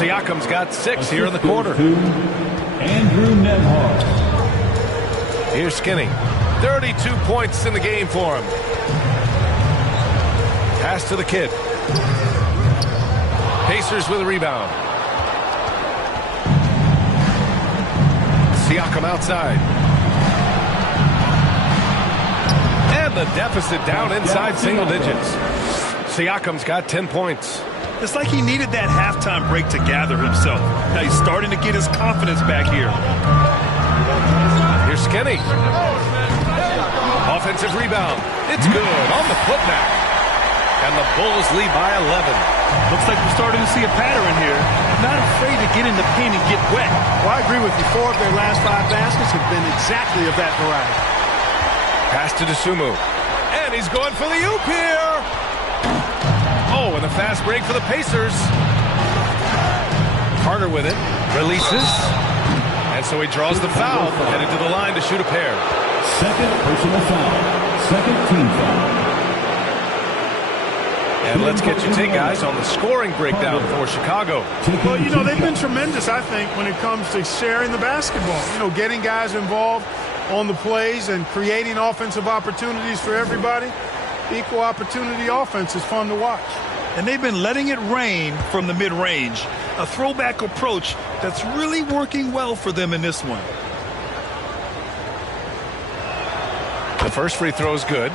Siakam's got 6 here in the quarter. Andrew Nembhard. Here's Skinny. 32 points in the game for him. Pass to the kid. Pacers with a rebound. Siakam outside. And the deficit down inside single digits. Siakam's got 10 points. It's like he needed that halftime break to gather himself. Now he's starting to get his confidence back here. Here's Skinny. Offensive rebound. It's good on the putback. And the Bulls lead by 11. Looks like we're starting to see a pattern here. Not afraid to get in the paint and get wet. Well, I agree with you. 4 of their last 5 baskets have been exactly of that variety. Pass to DeSumo. And he's going for the oop here. Oh, and a fast break for the Pacers. Carter with it. Releases. And so he draws the foul. Headed to the line to shoot a pair. Second personal foul. Second team foul. And let's get your take, guys, on the scoring breakdown for Chicago. Well, you know, they've been tremendous, I think, when it comes to sharing the basketball. You know, getting guys involved on the plays and creating offensive opportunities for everybody. Equal opportunity offense is fun to watch. And they've been letting it rain from the mid-range. A throwback approach that's really working well for them in this one. The first free throw is good.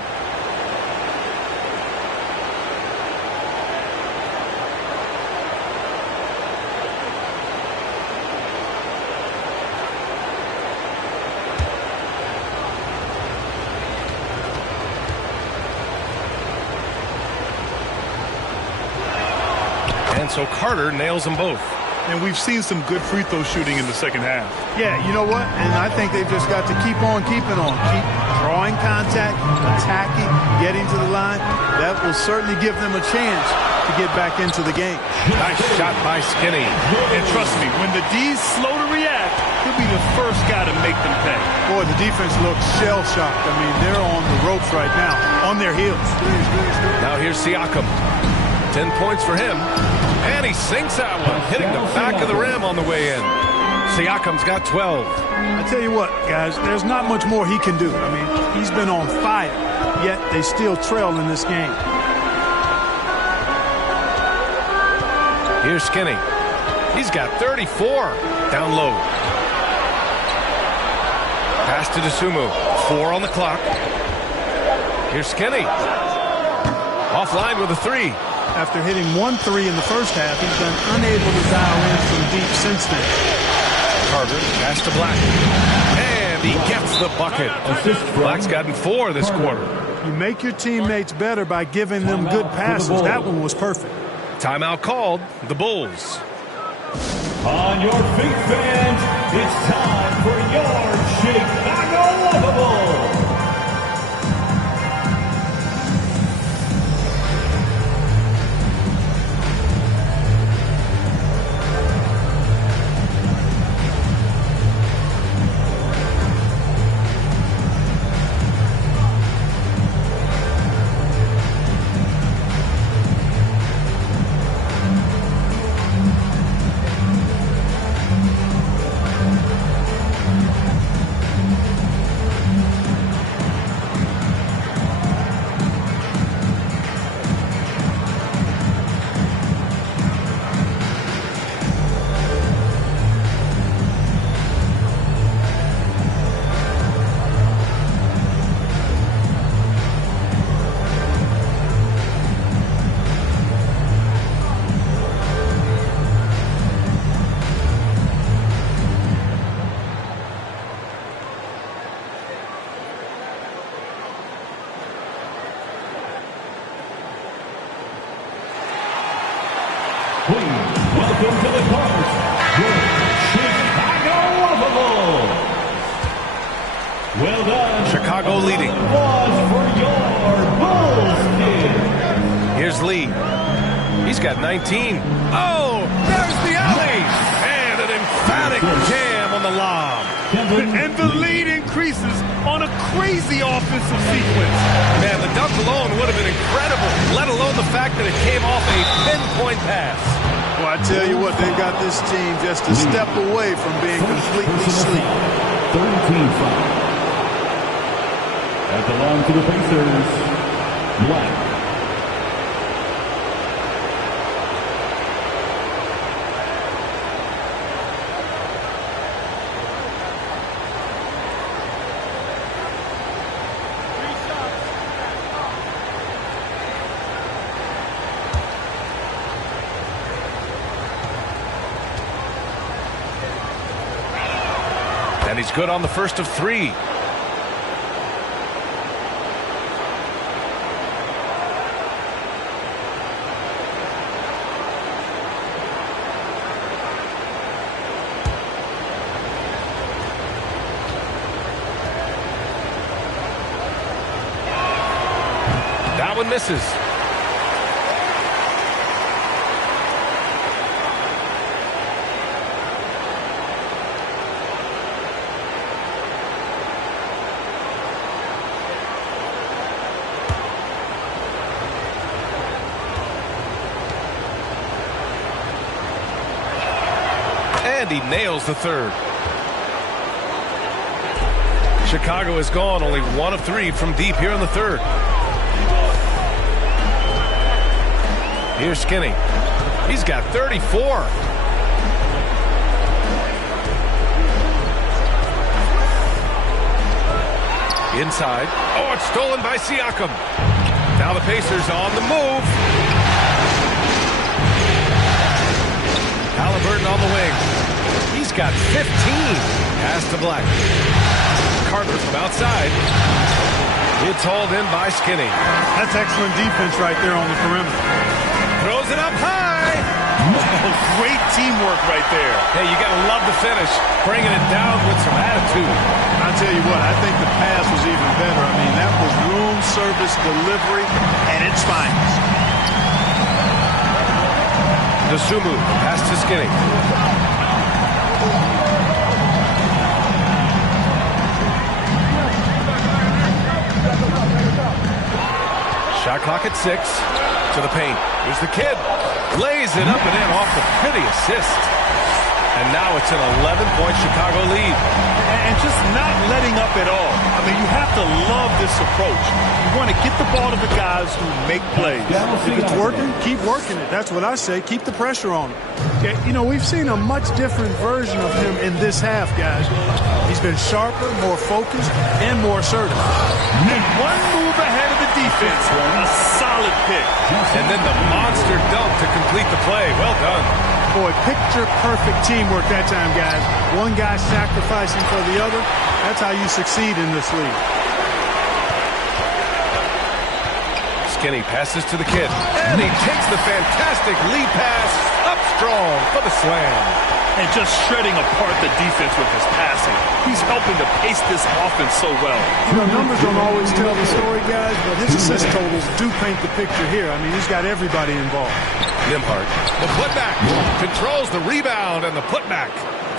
So Carter nails them both. And we've seen some good free throw shooting in the second half. Yeah, you know what? And I think they've just got to keep on keeping on. Keep drawing contact, attacking, getting to the line. That will certainly give them a chance to get back into the game. Nice shot by Skinny. And trust me, when the D's slow to react, he'll be the first guy to make them pay. Boy, the defense looks shell-shocked. I mean, they're on the ropes right now, on their heels. Now here's Siakam. 10 points for him. And he sinks that one, hitting the back of the rim on the way in. Siakam's got 12. I tell you what, guys, there's not much more he can do. I mean, he's been on fire, yet they still trail in this game. Here's Skinny. He's got 34 down low. Pass to DeSumo. 4 on the clock. Here's Skinny. Offline with a 3. After hitting 1 3 in the first half, he's been unable to dial in from deep since then. Carter, pass to Black. And he gets the bucket. Black's gotten 4 this quarter. You make your teammates better by giving them good passes. That one was perfect. Timeout called. The Bulls. On your feet, fans, it's time for your Chicago Lovables. Please welcome to the court, your Chicago Bulls. Well done. Chicago leading. Was for your Bulls kid. Here's Lee. He's got 19. Oh, there's the alley. And an emphatic jam on the lob. And the lead increases on a crazy offensive sequence. Man, the dunk alone would have been incredible, let alone the fact that it came off a pinpoint pass. Well, I tell you what, they got this team just a step away from being completely asleep. 13-5. At the line to the Pacers, Black. And he's good on the first of three. That one misses. And he nails the third. Chicago is gone, only 1 of 3 from deep here in the third. Here's Skinny. He's got 34. Inside. Oh, it's stolen by Siakam. Now the Pacers on the move. Halliburton on the wing. He's got 15. Pass to Black. Carter from outside. It's hauled in by Skinny. That's excellent defense right there on the perimeter. Throws it up high. Oh, great teamwork right there. Hey, you got to love the finish. Bringing it down with some attitude. I tell you what, I think the pass was even better. I mean, that was room service delivery at its finest. Dosunmu, pass to Skinny. Shot clock at 6. To the paint. Here's the kid. Lays it up and in off the pretty assist. And now it's an 11-point Chicago lead. And just not letting up at all. I mean, you have to love this approach. You want to get the ball to the guys who make plays. If it's working, keep working it. That's what I say. Keep the pressure on him. Okay, you know, we've seen a much different version of him in this half, guys. He's been sharper, more focused, and more assertive. And one move ahead of the defense. A solid pick. And then the monster dunk to complete the play. Well done. Boy, picture-perfect teamwork that time, guys. One guy sacrificing for the other. That's how you succeed in this league. Skinny passes to the kid. And he takes the fantastic lead pass up strong for the slam. And just shredding apart the defense with his passing. He's helping to pace this offense so well. You know, numbers don't always tell the story, guys, but his assist totals do paint the picture here. I mean, he's got everybody involved. Nembhard, the putback, controls the rebound and the putback.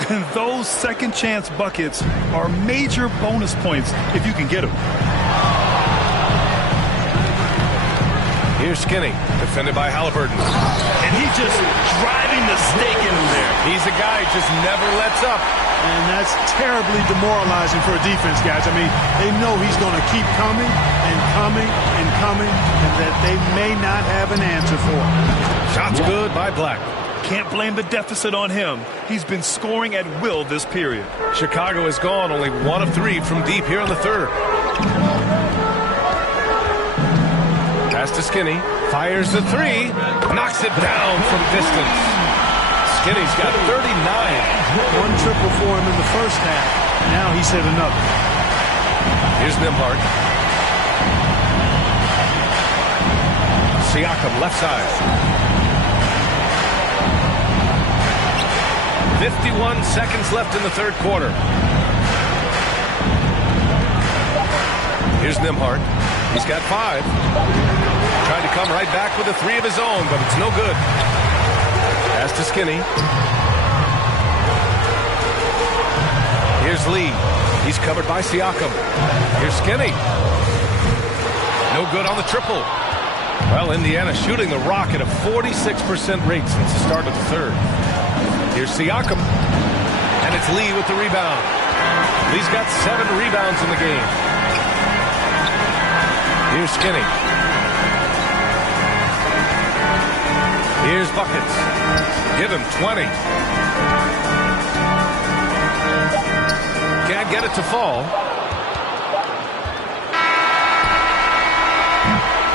And those second chance buckets are major bonus points if you can get them. Here's Skinny, defended by Halliburton. And he's just driving the stake in there. He's a guy who just never lets up. And that's terribly demoralizing for a defense, guys. I mean, they know he's going to keep coming and coming and coming, and that they may not have an answer for him. Shots good by Black. Can't blame the deficit on him. He's been scoring at will this period. Chicago is gone, only 1 of 3 from deep here in the third. Pass to Skinny, fires the 3, knocks it down from distance. Skinny's got 39. One triple for him in the first half. Now he's hit another. Here's Nembhard. Siakam left side. 51 seconds left in the third quarter. Here's Nembhard. He's got 5. Trying to come right back with a 3 of his own, but it's no good. Pass to Skinny. Here's Lee. He's covered by Siakam. Here's Skinny. No good on the triple. Well, Indiana shooting the rock at a 46% rate since the start of the third. Here's Siakam. And it's Lee with the rebound. Lee's got 7 rebounds in the game. Here's Skinny. Here's Buckets. Give him 20. Can't get it to fall.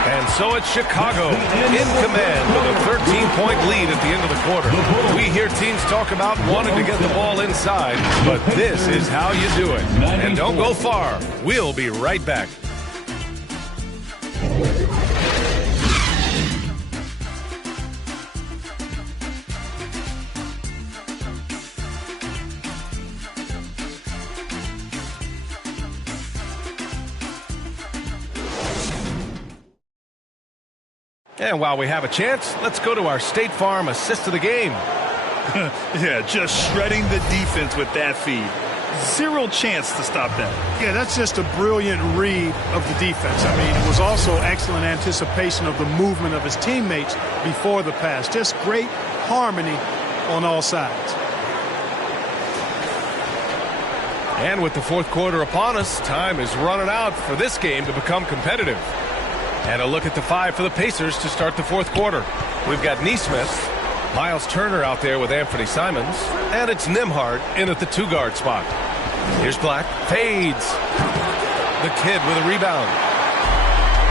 And so it's Chicago in command with a 13-point lead at the end of the quarter. We hear teams talk about wanting to get the ball inside, but this is how you do it. And don't go far. We'll be right back. And while we have a chance, let's go to our State Farm assist of the game. Yeah, just shredding the defense with that feed. 0 chance to stop that. Yeah, that's just a brilliant read of the defense. I mean, it was also excellent anticipation of the movement of his teammates before the pass. Just great harmony on all sides. And with the fourth quarter upon us, time is running out for this game to become competitive. And a look at the 5 for the Pacers to start the fourth quarter. We've got Nesmith, Miles Turner out there with Anthony Simons, and it's Nembhard in at the 2-guard spot. Here's Black, fades. The Kid with a rebound.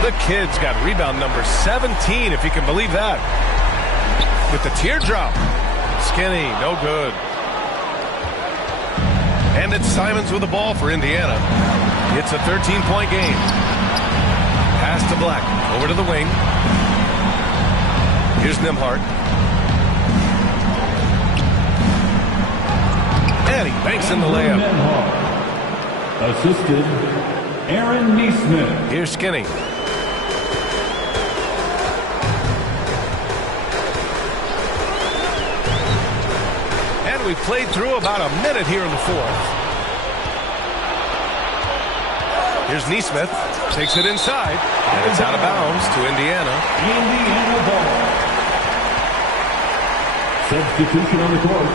The Kid's got rebound number 17, if you can believe that. With the teardrop. Skinny, no good. And it's Simons with the ball for Indiana. It's a 13-point game. Pass to Black, over to the wing. Here's Nembhard. And he banks in the layup. Assisted, Aaron Nesmith. Here's Skinny. And we've played through about a minute here in the fourth. Here's Nesmith. Takes it inside, and it's out of bounds to Indiana. Indiana ball. Substitution on the court.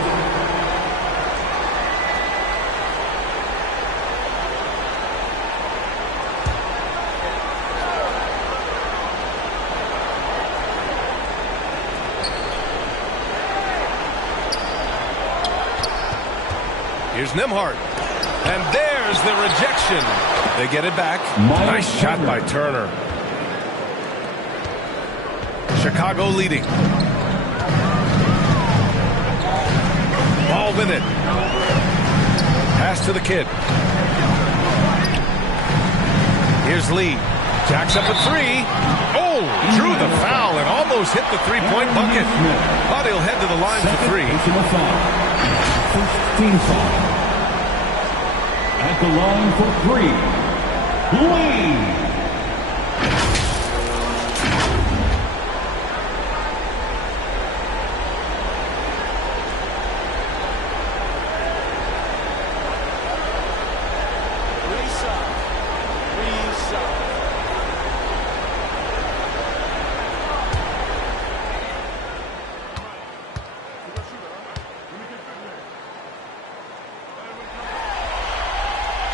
Here's Nembhard. And there's the rejection. They get it back. Nice shot by Turner. Chicago leading. Ball with it. Pass to the Kid. Here's Lee. Jacks up a 3. Oh, drew the foul and almost hit the 3-point bucket. But he'll head to the line for 3. First team foul. At the line for 3. Lee.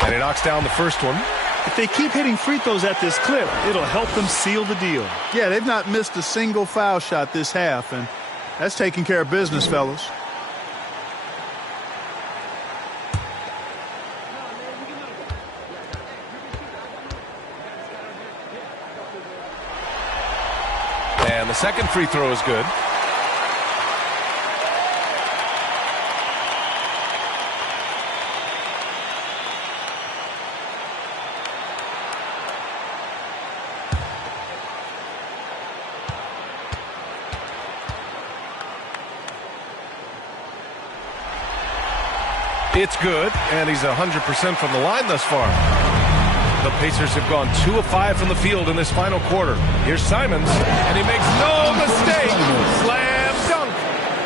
And he knocks down the first one. If they keep hitting free throws at this clip, it'll help them seal the deal. Yeah, they've not missed a single foul shot this half, and that's taking care of business, fellas. And the second free throw is good. It's good, and he's 100% from the line thus far. The Pacers have gone 2 of 5 from the field in this final quarter. Here's Simons, and he makes no mistake. Slam dunk.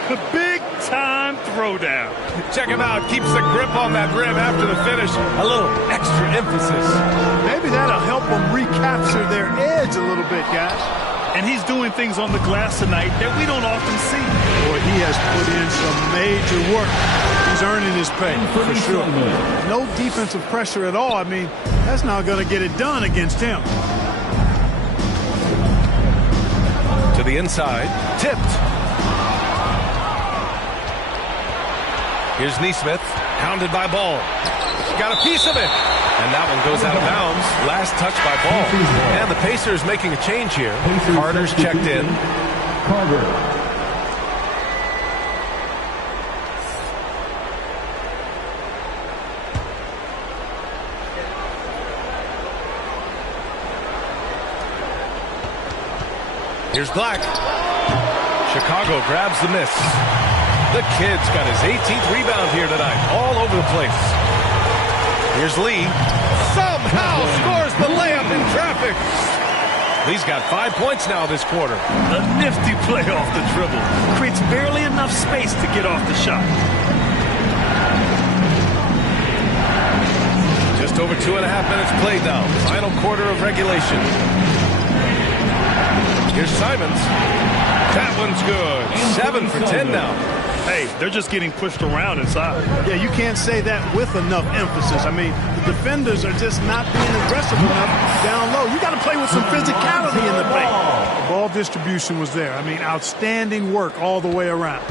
The big-time throwdown. Check him out. Keeps the grip on that rim after the finish. A little extra emphasis. Maybe that'll help them recapture their edge a little bit, guys. And he's doing things on the glass tonight that we don't often see. Boy, he has put in some major work. He's earning his pay, for sure. No defensive pressure at all. I mean, that's not going to get it done against him. To the inside. Tipped. Here's Nesmith. Hounded by Ball. Got a piece of it. And that one goes out of bounds. Last touch by Ball. And the Pacers making a change here. Carter's checked in. Here's Black. Chicago grabs the miss. The kid's got his 18th rebound here tonight. All over the place. Here's Lee. Somehow scores the layup in traffic. Lee's got 5 points now this quarter. A nifty play off the dribble. Creates barely enough space to get off the shot. Just over 2.5 minutes played now. Final quarter of regulation. Here's Simons. That one's good. 7 for 10 now. Hey, they're just getting pushed around inside. Yeah, you can't say that with enough emphasis. I mean, the defenders are just not being aggressive enough down low. You got to play with some physicality in the paint. The ball distribution was there. I mean, outstanding work all the way around.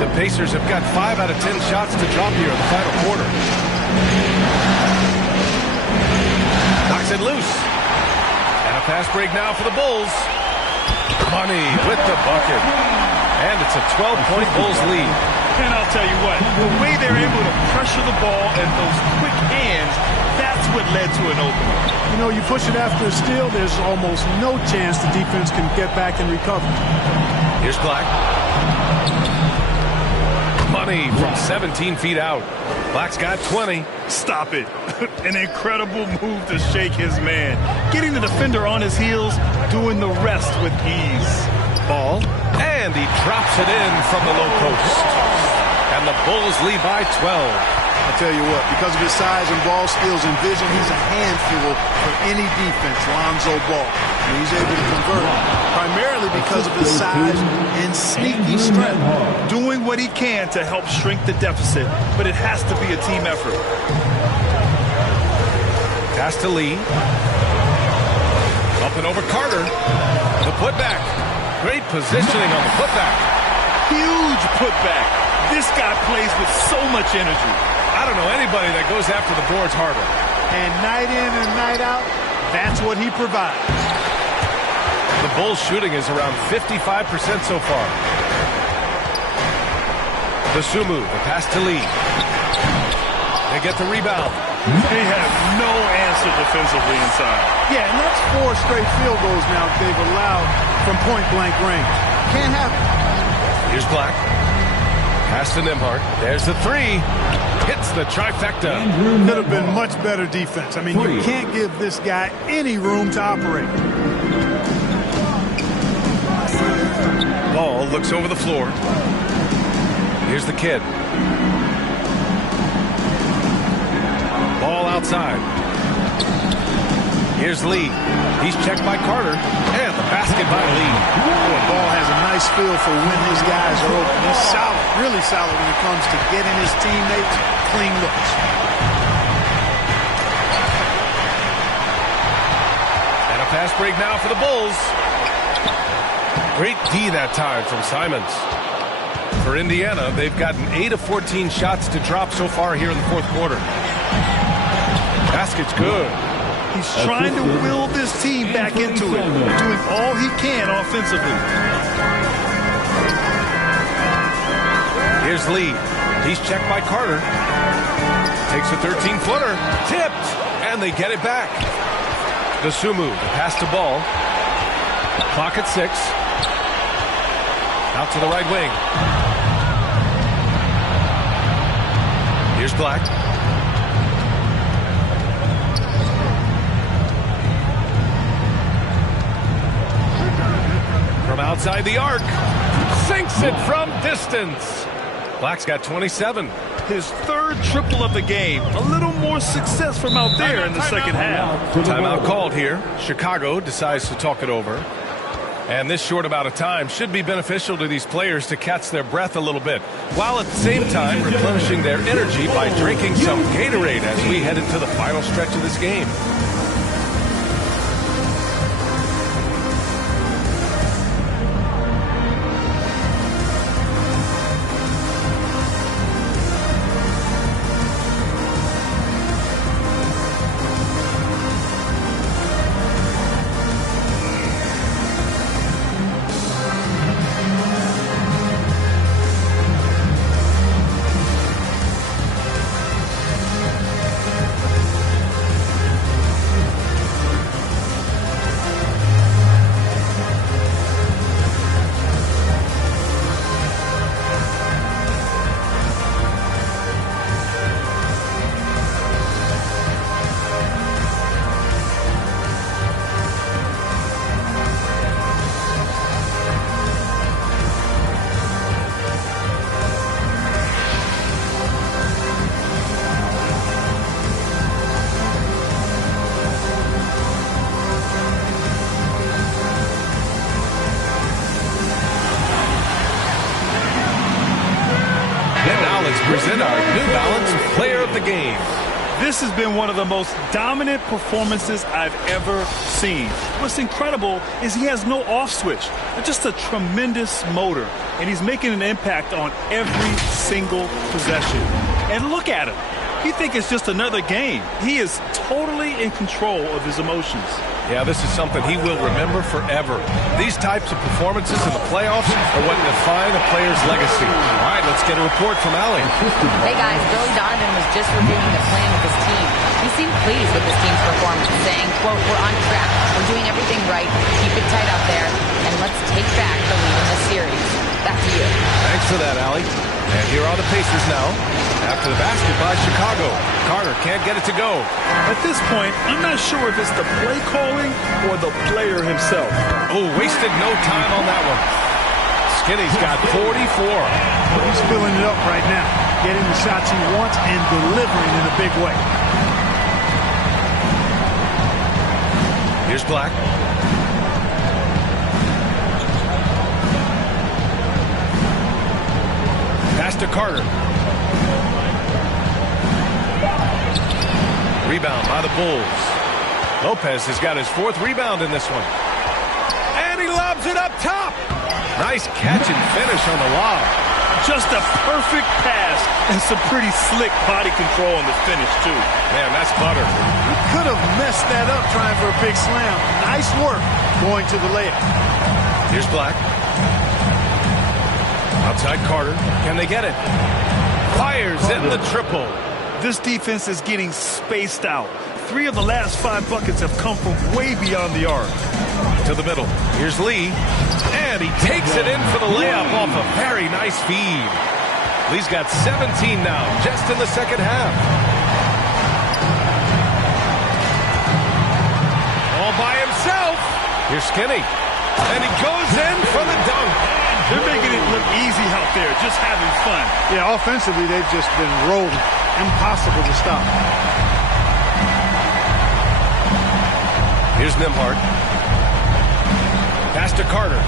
The Pacers have got 5 out of 10 shots to drop here in the final quarter. Knocks it loose. And a fast break now for the Bulls. Money with the bucket. And it's a 12-point Bulls lead. And I'll tell you what, the way they're able to pressure the ball and those quick hands, that's what led to an opening. You know, you push it after a steal, there's almost no chance the defense can get back and recover. Here's Black. Money from 17 feet out. Black's got 20. Stop it. An incredible move to shake his man. Getting the defender on his heels, doing the rest with ease. Ball. And he drops it in from the low post. And the Bulls lead by 12. I'll tell you what, because of his size and ball skills and vision, he's a handful for any defense, Lonzo Ball. And he's able to convert primarily because of his size and sneaky strength. Doing what he can to help shrink the deficit, but it has to be a team effort. Pass to Lee. Up and over Carter. The putback. Great positioning on the putback. Huge putback. This guy plays with so much energy. I don't know anybody that goes after the boards harder. And night in and night out, that's what he provides. The Bulls shooting is around 55% so far. The Sumu, the pass to Lee. They get the rebound. They have no answer defensively inside. Yeah, and that's 4 straight field goals now they've allowed from point-blank range. Can't have it. Here's Black. Pass to Nembhard. There's the 3. Hits the trifecta. Could have been much better defense. I mean, you can't give this guy any room to operate. Ball looks over the floor. Here's the kid. Ball outside. Here's Lee. He's checked by Carter. And the basket by Lee. Ball has a nice feel for when his guys are open. He's solid, really solid when it comes to getting his teammates clean looks. And a fast break now for the Bulls. Great D that time from Simons. For Indiana, they've gotten 8 of 14 shots to drop so far here in the fourth quarter. Basket's good. He's trying to will this team back into it, doing all he can offensively. Here's Lee. He's checked by Carter. Takes a 13-footer. Tipped. And they get it back. The Sumu, the pass to Ball. Clock at 6. Out to the right wing. Here's Black. From outside the arc. Sinks it from distance. Black's got 27. His third triple of the game. A little more success from out there in the second half. Timeout called here. Chicago decides to talk it over. And this short amount of time should be beneficial to these players to catch their breath a little bit, while at the same time replenishing their energy by drinking some Gatorade as we head into the final stretch of this game. Present our New Balance Player of the Game. This has been one of the most dominant performances I've ever seen. What's incredible is he has no off switch. Just a tremendous motor, and he's making an impact on every single possession. And look at him. You think it's just another game. He is totally in control of his emotions. Yeah, this is something he will remember forever. These types of performances in the playoffs are what define a player's legacy. All right, let's get a report from Allie. Hey, guys, Billy Donovan was just reviewing the plan with his team. He seemed pleased with his team's performance, saying, quote, "We're on track. We're doing everything right. Keep it tight out there, and let's take back the lead in this series." Back to you. Thanks for that, Allie. And here are the Pacers now. After the basket by Chicago. Carter can't get it to go. At this point, I'm not sure if it's the play calling or the player himself. Oh, wasted no time on that one. Skinny's got 44. He's filling it up right now, getting the shots he wants and delivering in a big way. Here's Black. Pass to Carter. Rebound by the Bulls. Lopez has got his fourth rebound in this one. And he lobs it up top. Nice catch and finish on the lob. Just a perfect pass and some pretty slick body control on the finish, too. Man, that's butter. He could have messed that up trying for a big slam. Nice work going to the layup. Here's Black. Outside Carter. Can they get it? Fires in the triple. This defense is getting spaced out. 3 of the last 5 buckets have come from way beyond the arc. To the middle. Here's Lee. And he takes it in for the layup off a very nice feed. Lee's got 17 now, just in the second half. All by himself. Here's Skinny. And he goes in for the dunk. They're making it look easy out there, just having fun. Yeah, offensively, they've just been rolling. Impossible to stop. Here's Nembhard. Pass to Carter.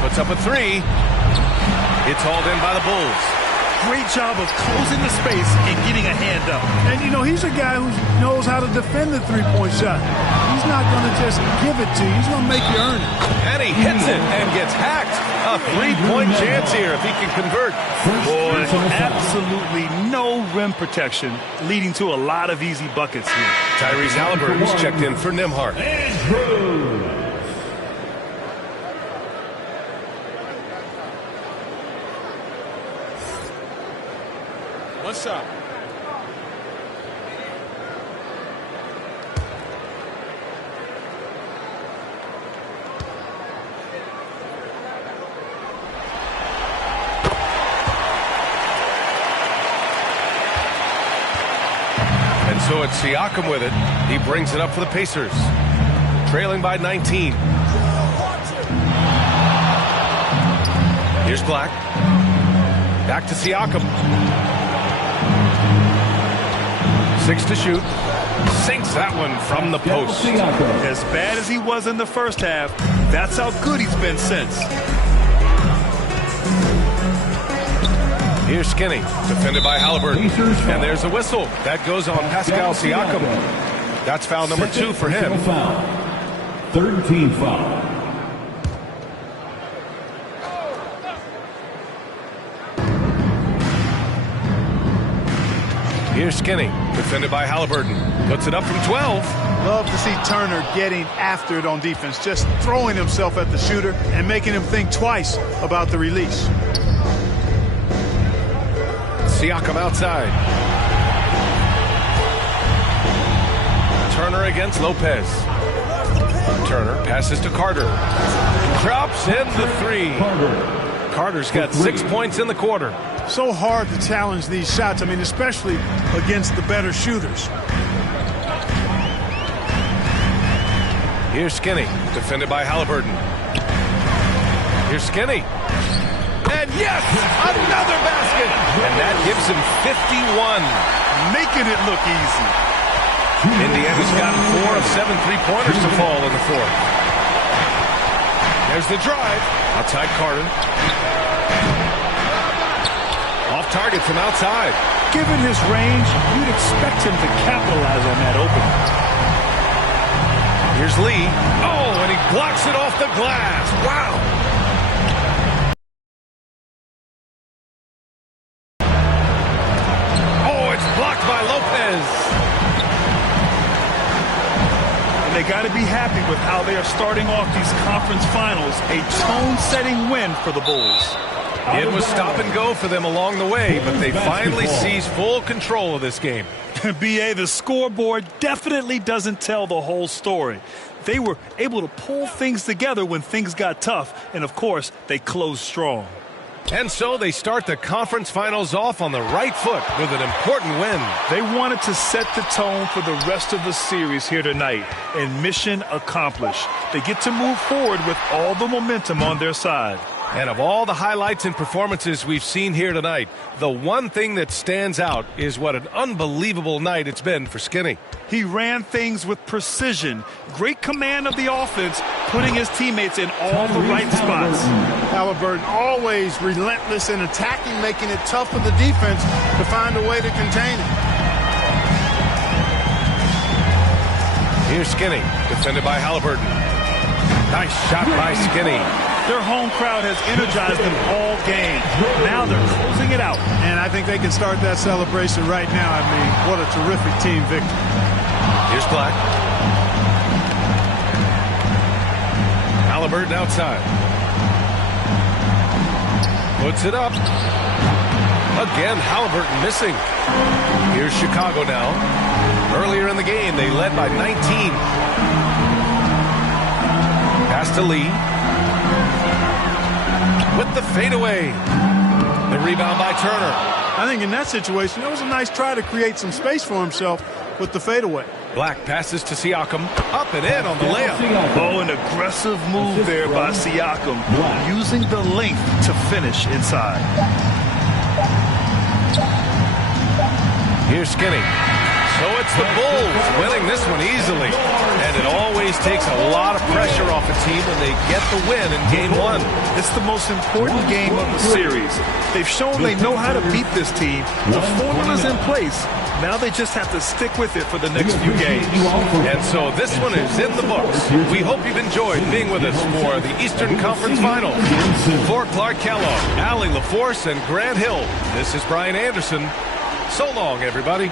Puts up a 3. It's hauled in by the Bulls. Great job of closing the space and getting a hand up. And, you know, he's a guy who knows how to defend the three-point shot. He's not going to just give it to you. He's going to make you earn it. And he hits it and gets hacked. A 3-point chance here if he can convert. Boy, absolutely no rim protection, leading to a lot of easy buckets here. Tyrese Halliburton's checked in for Nembhard. What's up? So it's Siakam with it. He brings it up for the Pacers. Trailing by 19. Here's Black. Back to Siakam. 6 to shoot. Sinks that one from the post. As bad as he was in the first half, that's how good he's been since. Here's Skinny, defended by Halliburton. And there's a whistle. That goes on Pascal Siakam. That's foul number 2 for him. Third team foul. Here's Skinny, defended by Halliburton. Puts it up from 12. Love to see Turner getting after it on defense, just throwing himself at the shooter and making him think twice about the release. Siakam outside. Turner against Lopez. Turner passes to Carter. Drops in the 3. Carter's got 6 points in the quarter. So hard to challenge these shots. I mean, especially against the better shooters. Here's Skinny, defended by Halliburton. Here's Skinny. And yes, another basket. And that gives him 51. Making it look easy. Indiana's got 4 of 7 3-pointers to fall in the fourth. There's the drive. Outside Carter. Off target from outside. Given his range, you'd expect him to capitalize on that opening. Here's Lee. Oh, and he blocks it off the glass. Wow. Oh, it's blocked by Lopez. And they got to be happy with how they are starting off these conference finals. A tone-setting win for the Bulls. It was stop and go for them along the way, but they finally seized full control of this game. B.A., the scoreboard definitely doesn't tell the whole story. They were able to pull things together when things got tough, and of course, they closed strong. And so they start the conference finals off on the right foot with an important win. They wanted to set the tone for the rest of the series here tonight, and mission accomplished. They get to move forward with all the momentum on their side. And of all the highlights and performances we've seen here tonight, the one thing that stands out is what an unbelievable night it's been for Skinny. He ran things with precision, great command of the offense, putting his teammates in all the right spots. Halliburton always relentless in attacking, making it tough for the defense to find a way to contain it. Here's Skinny, defended by Halliburton. Nice shot by Skinny. Their home crowd has energized them all game. Now they're closing it out. And I think they can start that celebration right now. I mean, what a terrific team victory. Here's Black. Halliburton outside. Puts it up. Again, Halliburton missing. Here's Chicago now. Earlier in the game, they led by 19. Pass to Lee. With the fadeaway. The rebound by Turner. I think in that situation, that was a nice try to create some space for himself with the fadeaway. Black passes to Siakam. Up and in on the layup. Oh, an aggressive move there by Siakam, using the length to finish inside. Here's Skinny. So it's the Bulls winning this one easily. And it always takes a lot of pressure off a team when they get the win in Game 1. It's the most important game of the series. They've shown they know how to beat this team. The formula's in place. Now they just have to stick with it for the next few games. And so this one is in the books. We hope you've enjoyed being with us for the Eastern Conference Finals. For Clark Kellogg, Allie LaForce, and Grant Hill, this is Brian Anderson. So long, everybody.